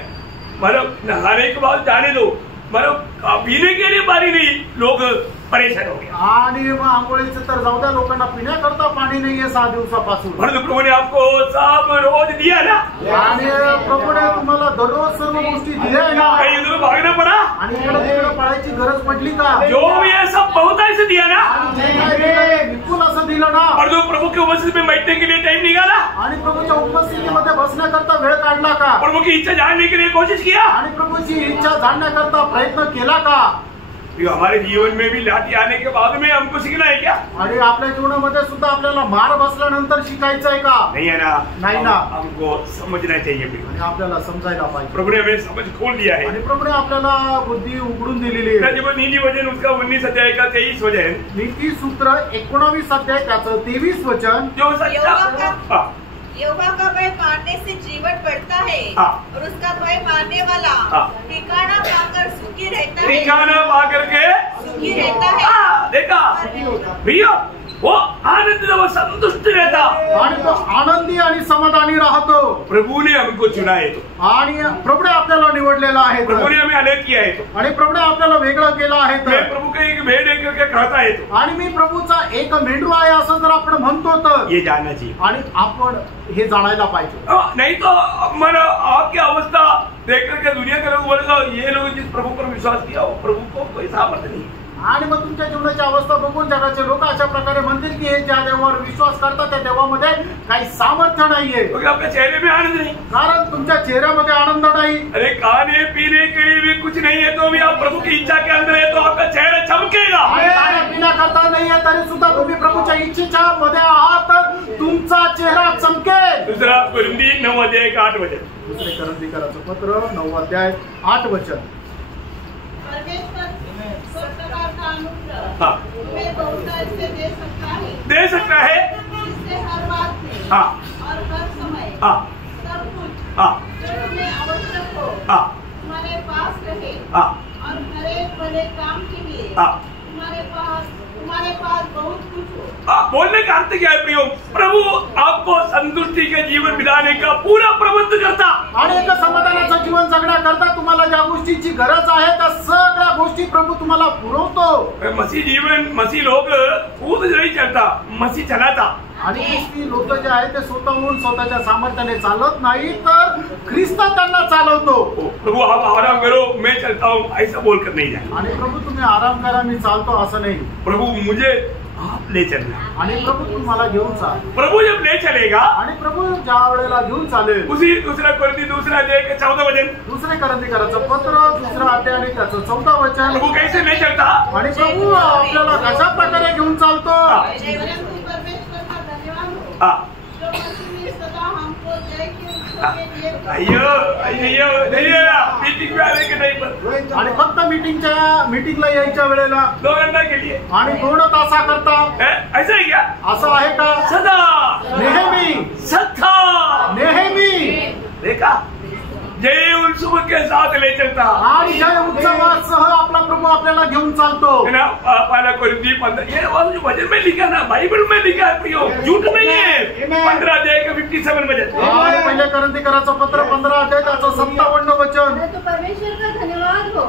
मतलब नहाने के बाद जाने दो, मतलब पीने के लिए पानी नहीं, लोग परेशान हो गया। आणि मग आंघोळीचं तर जाऊ द्या, लोकांना पिण्याकरता पाणी नाहीये 6 दिवसापासून। परंतु प्रभु ने आपको सब रोज दिया ना, आणि प्रभूने तुम्हाला दररोज सर्व गोष्टी दिल्या ना, कहीं इधर भागना पड़ा, आणि इकडे तिकडे पळायची गरज पडली का? जो भी है सब बहुत ऐसे दिया ना, जे काय दिलं विपुल असं दिलं ना, और जो प्रभु के उपस्थिति में बैठने के लिए टाइम निकाला, आणि प्रभूच्या उपस्थितीमध्ये बसण्याकरता वेळ काढला का? प्रभु की इच्छा जानने के लिए कोशिश किया, आणि प्रभूची इच्छा जाणण्याकरता प्रयत्न केला का? हमारे जीवन में भी लाठी आने के बाद में हमको सीखना है क्या? आणि आपल्या जीवनामध्ये सुद्धा आपल्याला मार बसल्यानंतर शिकायचं आहे का? नहीं है ना, नहीं ना, हमको समझना चाहिए। आणि आपल्याला समजायला पाहिजे। प्रभु ने हमें समझ खोल दिया है, आणि प्रभूने आपल्याला बुद्धी उघडून दिलेली आहे। जब नीति वचन उसका 19 अध्याय का 23 वचन, नीती सूत्र 19 अध्याय त्याचं 23 वचन, जो सच्चा यहोवा का भय मानने से जीवन बढ़ता है, और उसका भय मानने वाला ठिकाना पाकर सुखी रहता है। ठिकाना पा करके सुखी रहता है। देखा भैया, वो आनंद व संतुष्ट रहता, आणि तो आनंदी आणि समाधानी राहतो। प्रभु ने हमको चुना है तो, आणि प्रभूने आपल्याला निवडलेला आहे, प्रभु ने हमें अलग किया है तो, आणि प्रभूने आपल्याला वेगळं केलं आहे। मैं प्रभु का एक भेड़ है करके कहता है तो, आणि मी प्रभूचा एक मेंढरू आहे असं जर आपण म्हणतो तर ये जानना चाहिए। आणि आपण हे जाणायला पाहिजे। नहीं तो मन आपकी अवस्था देख करके दुनिया के लोग बोलेगा ये लोग जिस प्रभु पर विश्वास किया वो प्रभु को कोई सामर्थ्य नहीं। आणि मग तुमच्या जीवनाची अवस्था बघून जगाचे लोक अशा प्रकारे म्हणतील की हे ज्या देवावर विश्वास करतात त्या देवामध्ये काही सामर्थ्य नाहीये, क्योंकि आपके चेहरे में आनंद नहीं, कारण तुमच्या चेहऱ्यामध्ये आनंद नाही। अरे खाने पीने के लिए भी कुछ नहीं है तो भी आप प्रभु की इच्छा के अंदर है तो आपका चेहरा चमकेगा। आणि खाण्यापिण्याकरता नाहीये तरी सुद्धा तुम्ही प्रभूच्या इच्छेच्या मध्ये आहात, तुमचा चेहरा चमकेल। दूसरा कुरिन्थी 9 अध्याय का 8 वचन, दुसरे करंथीकराचं पत्र 9 अध्याय 8 वचन, परमेश्वर स्वतः का अनुग्रह हाँ तुम्हें बहुत ऐसे दे सकता है जिससे हर बात में हाँ और हर समय हाँ सब कुछ हाँ जो तुम्हें आवश्यक हो हाँ तुम्हारे पास रहे, हाँ और हर एक भले काम के लिए हाँ तुम्हारे पास बहुत कुछ हो। बोलने का अर्थ क्या है प्रियो? प्रभु आपको संतुष्टि के जीवन बिताने का पूरा प्रबंध करता, आणि एका समाधानाचं जीवन जगण्याकरता तुम्हाला ज्या गोष्टीची गरज आहे त्या सगळ्या गोष्टी प्रभू तुम्हाला पुरवतो। मसीह जीवन, मसीह लोग खुद नहीं चलता, मसीह चलाता। आणि ख्रिस्ती लोक जे आहेत ते स्वतःहून स्वतःच्या सामर्थ्याने चालत नाही तर ख्रिस्त त्यांना चालवतो। प्रभु आप आराम करो मैं चलता हूँ ऐसा बोलकर नहीं जाए, आणि प्रभू तुम्ही आराम करा मी चालतो असं नाही, प्रभु मुझे आप ले चलना, आणि प्रभू तुम्हाला घेऊन चाल। प्रभु जब ले चलेगा आणि प्रभू ज्या वेळेला घेऊन चालेल, उसी दूसरा कुरिन्थी 2 अध्याय का 14 वचन, दुसरे करंथीकराचं पत्र 2 अध्याय आणि त्याचं 14 वचन, प्रभु कैसे ले चलता आणि प्रभू आपल्याला कशा प्रकारे घेऊन चालतो। परंतु परमेश्वर का धन्यवाद हो हाँ जो मसीह में सदा हमको जय के उत्सव के लिए अय्यो मीटिंग में आने के टाइम पर आणि फक्त मीटिंगला यायच्या वेळेला 2 घंटा के लिए आणि 2 तासाकरता ऐसा है क्या? असं आहे का? सदा नेहमी सदा नेहमी देखा जय उत्सव के साथ ले चलता, आणि जय उत्सवासह आपला प्रभू आपल्याला घेऊन चालतो। है ना? पहला कुरिन्थी 15 ये जो वचन में लिखा ना, बाइबल में लिखा है प्रियो, झूठ नहीं है। 15 अध्याय का 57 वचन, आणि पहिले करंथीकराचं पत्र 15 अध्याय त्याचं 57 वचन, तो परमेश्वर का धन्यवाद हो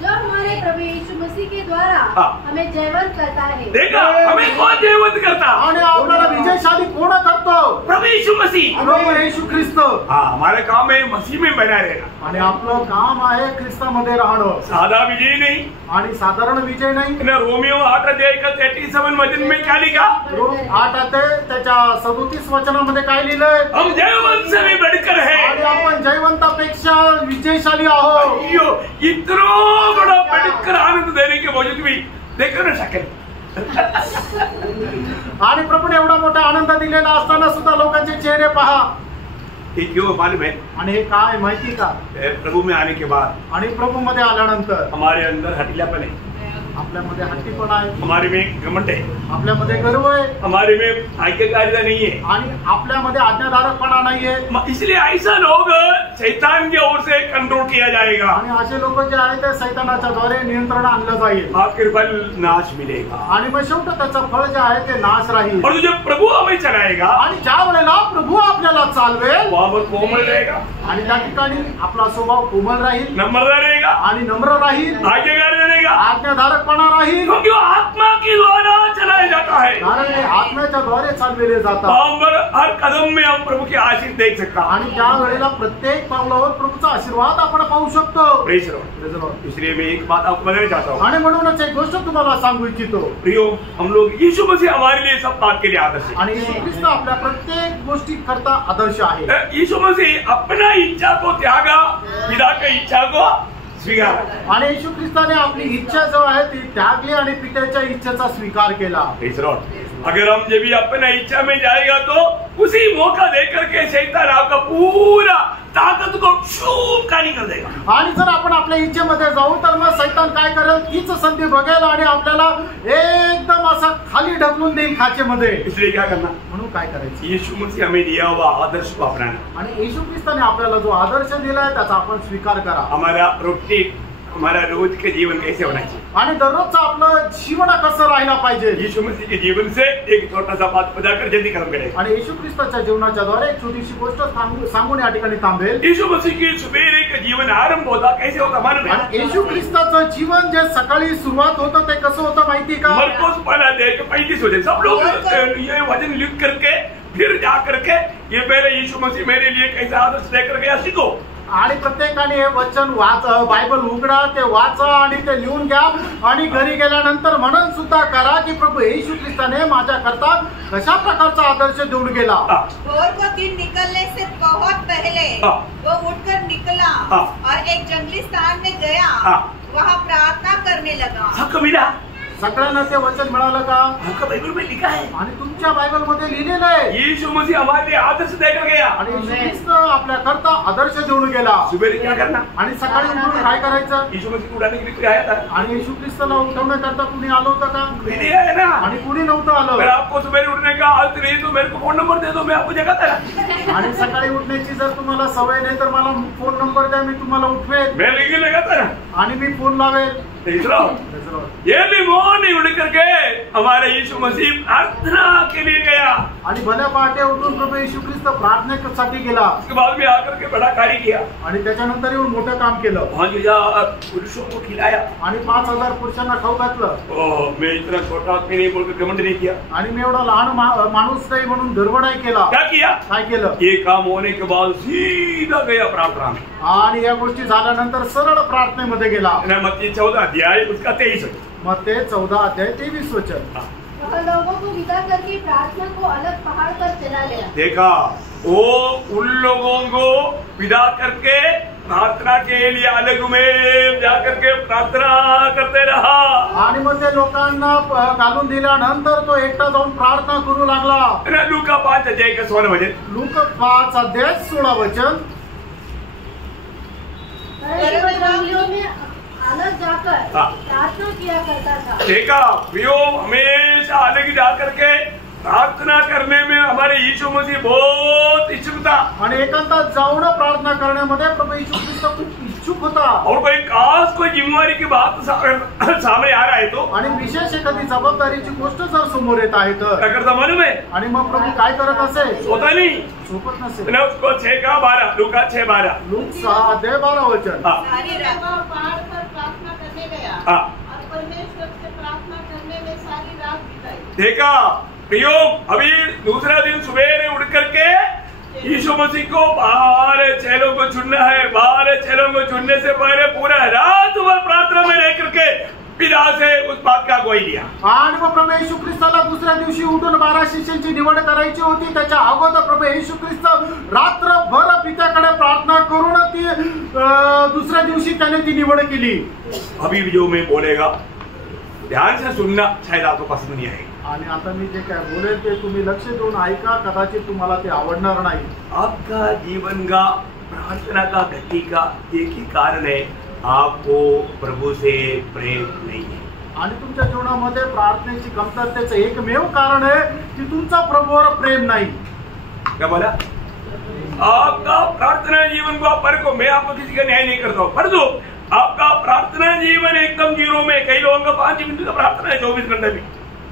जो हमारे प्रभु यीशु मसीह के द्वारा हमें जयवंत करता है। देखा हमें कौन जयवंत करता? आणि आपल्याला विजयशाली कोण करतो? प्रभु यीशु मसीह, प्रभू येशू ख्रिस्त। हाँ हमारा काम है मसीह में बना रहेगा, आणि आपलं काम आहे ख्रिस्तामध्ये राहणं, साधा विजय नहीं। आणि साधारण विजय नाही। रोमियो 8 अध्याय का 37 वचन में क्या लिखा? 8 अध्याय त्याच्या 37 वचनामध्ये काय लिहिलंय? हम जयवंत से भी बढ़कर है, आणि आपण जयवंतापेक्षा विजयशाली आहोत। अय्यो इतना बड़ा बढ़कर आनंद देने के बावजूद भी देखो ना शक्ल, आणि प्रभूने एवढा मोठा आनंद दिलेला असताना सुद्धा लोकांचे चेहरे पहा। ये क्यों मालूम है? आणि हे काय माहिती का? प्रभु में आने के बाद आणि प्रभू मध्ये आल्यानंतर हमारे अंदर हठीलापन है, आपल्यामध्ये हट्टीपणा आहे, हमारे में घमंड है, आपल्यामध्ये गर्व आहे हमारे में आज्ञाकारिता नहीं है। आणि आपल्यामध्ये आज्ञाधारकपणा नाहीये। इसलिए ऐसा लोग शैतान की ओर से कंट्रोल किया जाएगा आणि असे लोक जे आहेत ते सैतानाच्या द्वारे नियंत्रण आणलं जाईल आखिर फल नाश मिलेगा। आणि मग शेवटी त्याचं फळ जे आहे ते नाश राहील। और जो प्रभु हमें चलाएगा आणि ज्या वेळेला प्रभु आपल्याला चालवेल वहाँ पर कोमल रहेगा, आणि त्या ठिकाणी आपला स्वभाव कोमल राहील नम्रता रहेगा, आणि नम्र राहील, आज्ञाकारी रहेगा, आज्ञाधारकपणा राहील, क्योंकि वो आत्मा के द्वारा चलाया जाता है। कारण हे आत्म्याच्या द्वारे चालविले जातात। वहाँ पर हर कदम में हम प्रभु की आशीष देख सकता है। आणि त्या वेळेला प्रत्येक पावलावर प्रभूचा आशीर्वाद आपण पाहू शकतो। Praise the Lord। इसलिए मैं एक बात आपको बताना चाहता हूँ, आणि म्हणूनच एक गोष्ट तुम्हाला सांगू इच्छितो, प्रियो, हम लोग यीशु मसीह हमारे लिए सब बात के लिए आदर्श है। आणि येशू ख्रिस्त आपल्या प्रत्येक गोष्टी करता आदर्श आहे। यीशु मसीह अपना इच्छा को त्यागा, पिता की इच्छा को स्वीकार। आणि येशू ख्रिस्ताने आपली इच्छा जो आहे ती त्यागली आणि पित्याच्या इच्छेचा स्वीकार केला। Praise the Lord। अगर हम जब भी अपना इच्छा में जाएगा तो उसी मौका देकर के शैतान आपका पूरा ताकत को शूम खाली कर देगा। आणि जर आपण आपल्या इच्छेमध्ये जाऊ तर मग सैतान काय करेल, तीच संधी बघेल आणि आपल्याला एकदम असं खाली ढकलून देईल खाचेमध्ये। इसलिए क्या करना, म्हणून काय करायचं, यीशु मसीह हमें दिया हुआ आदर्श को अपनाना। आणि येशू ख्रिस्ताने आपल्याला जो आदर्श दिलाय त्याचा आपण स्वीकार करा। हमारा रूटीन, हमारा रोज के जीवन कैसे होना चाहिए, आणि दररोजचं आपलं जीवन कसं राहायला पाहिजे। यीशु मसीह के जीवन से एक छोटा सा बात बजाकर जल्दी खत्म करेगा। आणि येशू ख्रिस्ताच्या जीवनाच्या द्वारे एक छोटीशी गोष्ट सांगून या ठिकाणी थांबेल। यीशु मसीह की सवेरे का जीवन आरंभ होता कैसे होता मालूम है? आणि येशू ख्रिस्ताचं जीवन जे सकाळी सुरुवात होतं ते कसं होतं माहिती का? मरकुस पहला अध्याय के 35 होते सब लोग ये वचन लिख करके फिर जा करके ये पहले यीशु मसीह मेरे लिए कैसा आदर्श देकर गया सीखो। आणि प्रत्येकाने हे वचन बायबल उघडा, ते वाचा आणि ते लिहून घ्या आणि घरी गेल्यानंतर म्हणून सुद्धा करा की प्रभू येशू ख्रिस्ताने माझ्या करता कशा प्रकारचा आदर्श देऊन गेला। भोर को दिन निकलने से बहुत पहले वो उठकर निकला और एक जंगली स्थान में गया, वहाँ प्रार्थना करने लगा। सबको मिला, सगळ्यांना ते वचन मिळालं का? आपका बाइबल में लिखा है, आणि तुमच्या बायबल मध्ये लिहिलेलं आहे यीशु मसीह हमारे लिए आदर्श देकर गया। आणि येशू ख्रिस्त आपल्या करता आदर्श देऊन गेला। सुबह क्या करना, आणि सकाळी उठून काय करायचं? यीशु मसीह को उठाने के लिए कोई आया था? आणि येशू ख्रिस्ताला उठवण्याकरता कुणी आलं होतं का? कोई नहीं आया ना। आणि कुणी नव्हतं अगर आलं। आपको सुबह उठने का आदत नहीं तो मेरे को फोन नंबर दे दो, मैं आपको जगाता रहा। आणि सकाळी उठण्याची जर तुम्हाला सवय नाही तर मला फोन नंबर द्या, मी तुम्हाला उठवेल मैं लेके लगाता रहा। आणि मी फोन लावेल। तीसरा, ये भी मॉर्निंग उठ करके हमारे यीशु मसीह प्रार्थना के लिए गया। आणि भल्या पहाटे उठून प्रभू येशू ख्रिस्त प्रार्थनेसाठी गेला। उसके बाद में आकर के बड़ा कार्य किया, आणि त्याच्यानंतर येऊन मोठं काम केलं 5000 पुरुषों को खिलाया। आणि 5000 पुरुषांना खाऊ घातलं। ओह, मैं इतना छोटा आदमी नहीं बोलकर घमंड नहीं किया। आणि मी एवढा लहान माणूस नाही म्हणून गर्व नाही केला। क्या किया? काय केलं? ये काम होने के बाद सीधा गया प्रार्थना में। आणि या गोष्टी झाल्यानंतर सरळ प्रार्थनेमध्ये गेला। मत्ती 14 अध्याय उसका 23 मग ते 14 अध्याय 23 वचन। वह लोगों को विदा करके प्रार्थना को अलग पहाड़ पर चला गया। देखा, वो उन लोगों को विदा करके प्रार्थना के लिए अलग में जाकर के प्रार्थना करते रहा। आणि मग ते लोकांना घालून दिल्यानंतर तो एकटा जाऊन प्रार्थना करू लागला। लूका 5 अध्याय का 16 वचन, लूक 5 अध्याय 16 वचन। जंगलों में अलग जाकर प्रार्थना किया करता था। देखा, प्रियो, हमेशा अलग जाकर के प्रार्थना करने में हमारे यीशु मसीह बहुत इच्छुक था। आणि एकांतात जाऊन प्रार्थना करण्यामध्ये प्रभू येशू ख्रिस्त खूप इच्छुक होता। और कोई जिम्मेवारी की बात सामने आ रहा है तो, आणि विशेष एखादी जबाबदारीची गोष्ट जर समोर येत आहे तर क्या करता मालूम है? आणि मग प्रभू काय करत असे? सोता नहीं, सोपत नसे। उसको 6 का 12, लूका 6:12, लूक 6 अध्याय 12 वचन। सारी रात वह पहाड़ पर प्रार्थना करने गया हाँ। और परमेश्वर से प्रार्थना करने में सारी रात बिताई। देखा प्रियो, अभी दूसरा दिन सवेरे उठ करके यीशु मसीह को 12 चेलों को चुनना है। 12 चेलों को चुनने से पहले पूरा रात भर प्रार्थना में रह करके पिता से उस बात का अगुवाई लिया। आणि मग प्रभू येशू ख्रिस्ताला दुसऱ्या दिवशी उठून 12 शिष्यांची निवड करायची होती। त्याच्या अगोदर प्रभू येशू ख्रिस्त रात्रभर पित्याकडे प्रार्थना करून ती दुसऱ्या दिवशी त्याने ती निवड केली। अभी जो मैं बोलेगा ध्यान से सुनना, शायद आपको पसंद नहीं आएगा। आणि आता मी जे काय बोलेल ते तुम्ही लक्ष देऊन ऐका, कदाचित तुम्हाला ते आवडणार नाही। आपका जीवन का प्रार्थना का गति का एक ही कारण है, आपको प्रभु से प्रेम नहीं है। आणि तुमच्या जीवनामध्ये प्रार्थनेची कमतरतेचं एकमेव कारण आहे की तुमचा प्रभूवर प्रेम नाही. क्या बोला? आपका प्रार्थना जीवन को आप परखो. मैं आपको किसी का न्याय नहीं करता हूँ, परंतु आपका प्रार्थना जीवन एकदम जीरो में. कई लोगों का 5 मिनट का प्रार्थना है 24 घंटे में,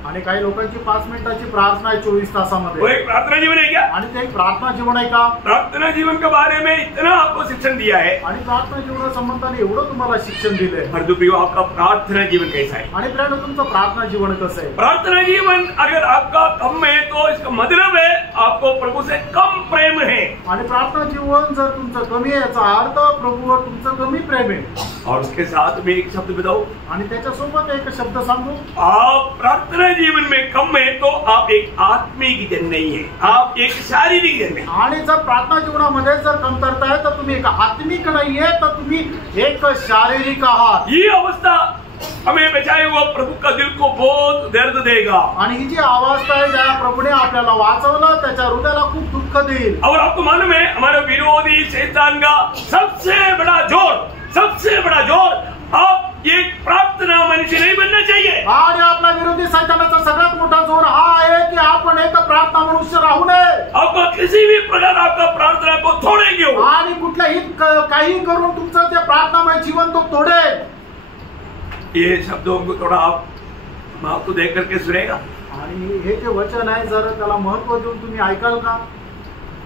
आणि काही लोकांची 5 मिनिटाची प्रार्थना आहे 24 तासामध्ये. वो एक प्रार्थना जीवन है क्या? आणि ते एक प्रार्थना जीवन आहे का? प्रार्थना जीवन के बारे में इतना आपको शिक्षण दिया है, आणि प्रार्थना जीवना संबंधाने एवढं तुम्हाला शिक्षण दिलंय. परंतु प्रियो आपका प्रार्थना जीवन कैसा है? आणि प्रिय तुमचं प्रार्थना जीवन कसं आहे? प्रार्थना जीवन अगर आपका कम है तो इसका मतलब है आपको प्रभु से कम प्रेम है. आणि प्रार्थना जीवन जर तुमचं कमी आहे याचा अर्थ प्रभूवर तुमचं कमी प्रेम आहे. और उसके साथ में एक शब्द बताओ, आणि त्याच्यासोबत एक शब्द सांगू. आप प्रार्थना जीवन में कम है तो आप एक आत्मिक जन नहीं है, आप एक शारीरिक जन है. आणि जर प्रार्थना जीवनामध्ये जर कमतरता आहे तर तुम्ही एक आत्मिक नाहीये, तर तुम्ही एक शारीरिक आहात. ये अवस्था हमें बचाए हुआ प्रभु का दिल को बहुत दर्द देगा. आणि ही जी अवस्था आहे ज्या प्रभूने आपल्याला वाचवलं त्याच्या हृदयाला खूप दुःख देईल. और आपको मालूम है हमारा विरोधी शैतान का सबसे बड़ा जोर आप एक प्रार्थना मनुष्य नहीं बनना चाहिए. आणि आपला विरोधी सैतानाचा सगळ्यात मोठा जोर हा आहे की आपण एक प्रार्थना मनुष्य राहू नये. आपको किसी भी प्रकार आपका प्रार्थना को तोड़ेंगे वो. आणि कुठल्याही काही करून तुमचं ते प्रार्थनामय जीवन तो तोडेल. ये शब्दों को थोड़ा आप महत्व दे करके सुनेगा. आणि हे जे वचन आहे जर त्याला महत्व देऊन तुम्ही ऐकाल का?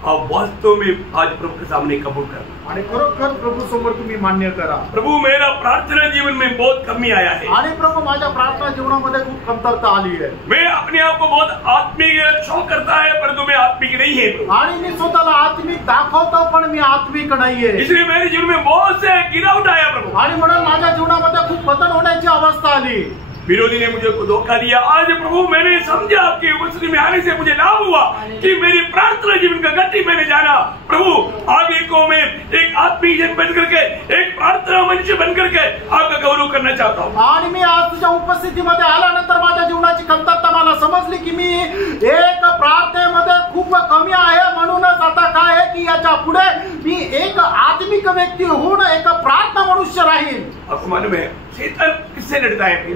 और वास्तव में आज प्रभु के सामने कबूल कर. आणि खरोखर प्रभू समोर तुम्ही मान्य करा. प्रभु मेरा प्रार्थना जीवन में बहुत कमी आया है. आणि प्रभू माझ्या प्रार्थना जीवनामध्ये खूप कमतरता आली आहे. मैं अपने आप को बहुत आत्मिक शो करता है परंतु मैं आत्मिक नहीं है. आणि मी स्वतःला आत्मिक दाखवतो पण मी आत्मिक नाहीये. इसलिए मेरे जीवन में बहुत से गिरावट आया प्रभु. आणि म्हणून माझ्या जीवनामध्ये खूप पतन होण्याची अवस्था आली. विरोधी ने मुझे को धोखा दिया. आज प्रभु मैंने समझा आपकी उपस्थिति में आने से मुझे लाभ हुआ कि मेरी प्रार्थना जीवन का गति मैंने जाना. प्रभु आगे को मैं एक आत्मिक जन बन करके एक प्रार्थना मनुष्य बन करके आपका गौरव करना चाहता हूँ. आणि मी आज तुझ्या उपस्थितीमध्ये आल्यानंतर माझ्या जीवनाची कमतरता मला समजली की मी एक प्रार्थनेमध्ये खूप कमी आहे. म्हणूनच आता काय आहे की याच्या पुढे मी एक आत्मिक व्यक्ती होऊन एक प्रार्थना मनुष्य राहील. आपको मालूम है शैतान किससे लड़ता है?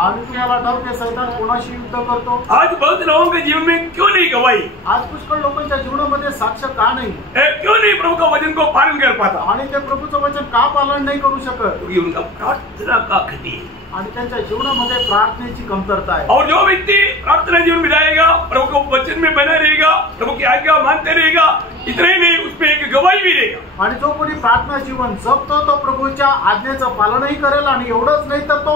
आणि तुम्हाला ठाऊक सैतान कोणाशी युद्ध करतो? आज बहुत लोगों के जीवन में क्यों नहीं गवाही? आज पुष्कळ लोकांच्या जीवनामध्ये साक्ष का नाही? क्यों नहीं प्रभु का वचन को पालन कर पाता? आणि ते प्रभूचं वचन का पालन नाही करू शकत? क्योंकि उनका प्रार्थना का खती है. आणि त्यांच्या जीवनामध्ये प्रार्थनेची कमतरता आहे. और जो व्यक्ति प्रार्थना जीवन बिताएगा प्रभु को वचन में बना रहेगा, प्रभु की आज्ञा मानते रहेगा, इतना ही नहीं उसमें एक गवाही भी रहेगा. आणि जो कोणी प्रार्थना जीवन जगतो तो प्रभूच्या आज्ञेचं पालनही करेल. आणि एवढंच नाही तर तो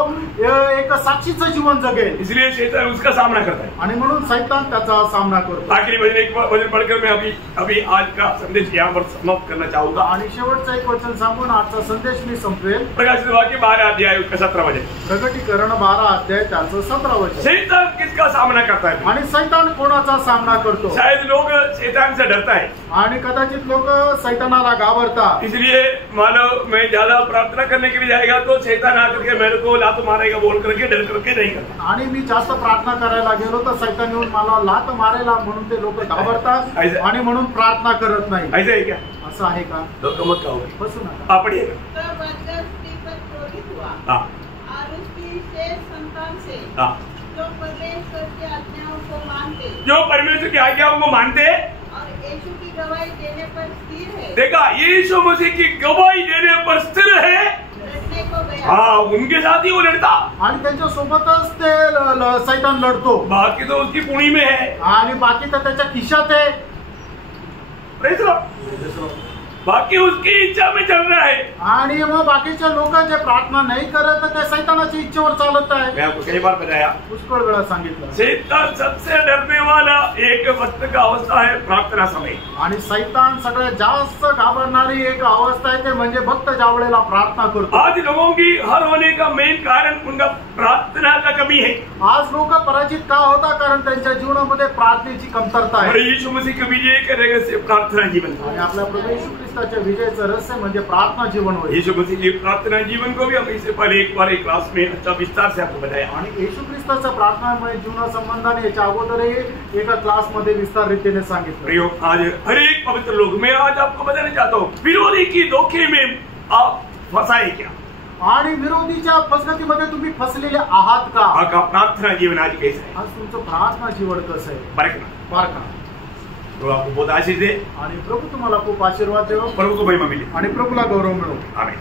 एक साक्षीचं जीवन जगेल. इसलिए शैतान उसका सामना करता है. आणि म्हणून शैतान त्याचा सामना करतो. आखिरी वचन एक वचन पढ़कर मैं अभी आज का संदेश यहाँ पर समाप्त करना चाहूंगा. आणि शेवटचं एक वचन सांगून आजचा संदेश मी संपवेल. प्रकाशित वाक्य 12 अध्याय उसका 17 वचन. प्रकटीकरण 12 अध्याय त्याचं 17 वचन. शैतान किसका सामना करता है? आणि शैतान कोणाचा सामना करतो? शायद लोग शैतान से डरता है. आणि कदाचित लोक शैतानाला घाबरतात. इसलिए मानो मैं ज्यादा प्रार्थना करने के लिए जाएगा तो शैतान आकर के मेरे को लात मारेगा बोल करके डर करके नहीं करता. आणि मी जास्त प्रार्थना करायला गेलो तर शैतान येऊन मला लात मारेला म्हणून ते लोक घाबरतात आणि म्हणून प्रार्थना करत नाही. ऐसे है क्या? असं आहे का? तो मत कहो. बसू नका. आप पढ़िए. तब अजगर स्त्रीपत क्रोधित हुआ हाँ और उसकी शेष संतान से हाँ जो परमेश्वर की आज्ञाओं को मानते जो परमेश्वर की आज्ञाओं को मानते और यीशु की गवाही देने पर स्थिर है. देखा यीशु मसीह की गवाही देने पर स्थिर है. लड़ने को गया. हाँ उनके साथ ही वो लड़ता. आणि त्यांच्या सोबतच ते शैतान लढतो. बाकी तो उसकी पुणी में है. आणि बाकी तर त्याच्या खिशात आहे. Praise Lord. बाकी उसकी इच्छा में चल रहा है. आणि मग बाकीचे लोक जे प्रार्थना नाही करत तर त्या शैतानाच्या इच्छेवर चालत आहे. मैं आपको कई बार बताया पुष्कळ वेळा सांगितलं. शैतान सबसे डरने वाला एक वक्त का अवस्था है प्रार्थना समय. आणि शैतान सगळ्यात जास्त घाबरणारी एक अवस्था आहे ते म्हणजे भक्त ज्या वेळेला प्रार्थना करतो. आज लोगों की हर होने का मेन कारण उनका प्रार्थना का कमी है. आज लोक पराजित का होता? कारण त्यांच्या जीवनामध्ये प्रार्थनेची कमतरता और आहे. यीशु मसीह के विजय के रहस्य प्रार्थना जीवन. आणि आपल्या प्रभू येशू ख्रिस्ताच्या विजयाचं रहस्य म्हणजे प्रार्थना जीवन होय. यीशु मसीह की प्रार्थना जीवन को भी हम इससे पहले एक बार एक क्लास में अच्छा विस्तार से आपको बताया. आणि येशू ख्रिस्ताच्या प्रार्थनामय जीवनासंबंधाने याच्या अगोदरही एका क्लासमध्ये विस्तार रीतीने सांगितलं. प्रियो आज हर एक पवित्र लोग मैं आज आपको बताना चाहता हूँ विरोधी की धोखे में आप फंसाए क्या? आणि विरोधीच्या फसगतीमध्ये तुम्ही फसलेले आहात का? आपका प्रार्थना जीवन आज कैसा है? आज तुमचं प्रार्थना जीवन कसं आहे? बारकना तो आपको बहुत आशीष दे आणि प्रभु तुम्हाला खूप आशीर्वाद देव, प्रभु को महिमा मिले आणि प्रभुला गौरव मिळो. आमेन.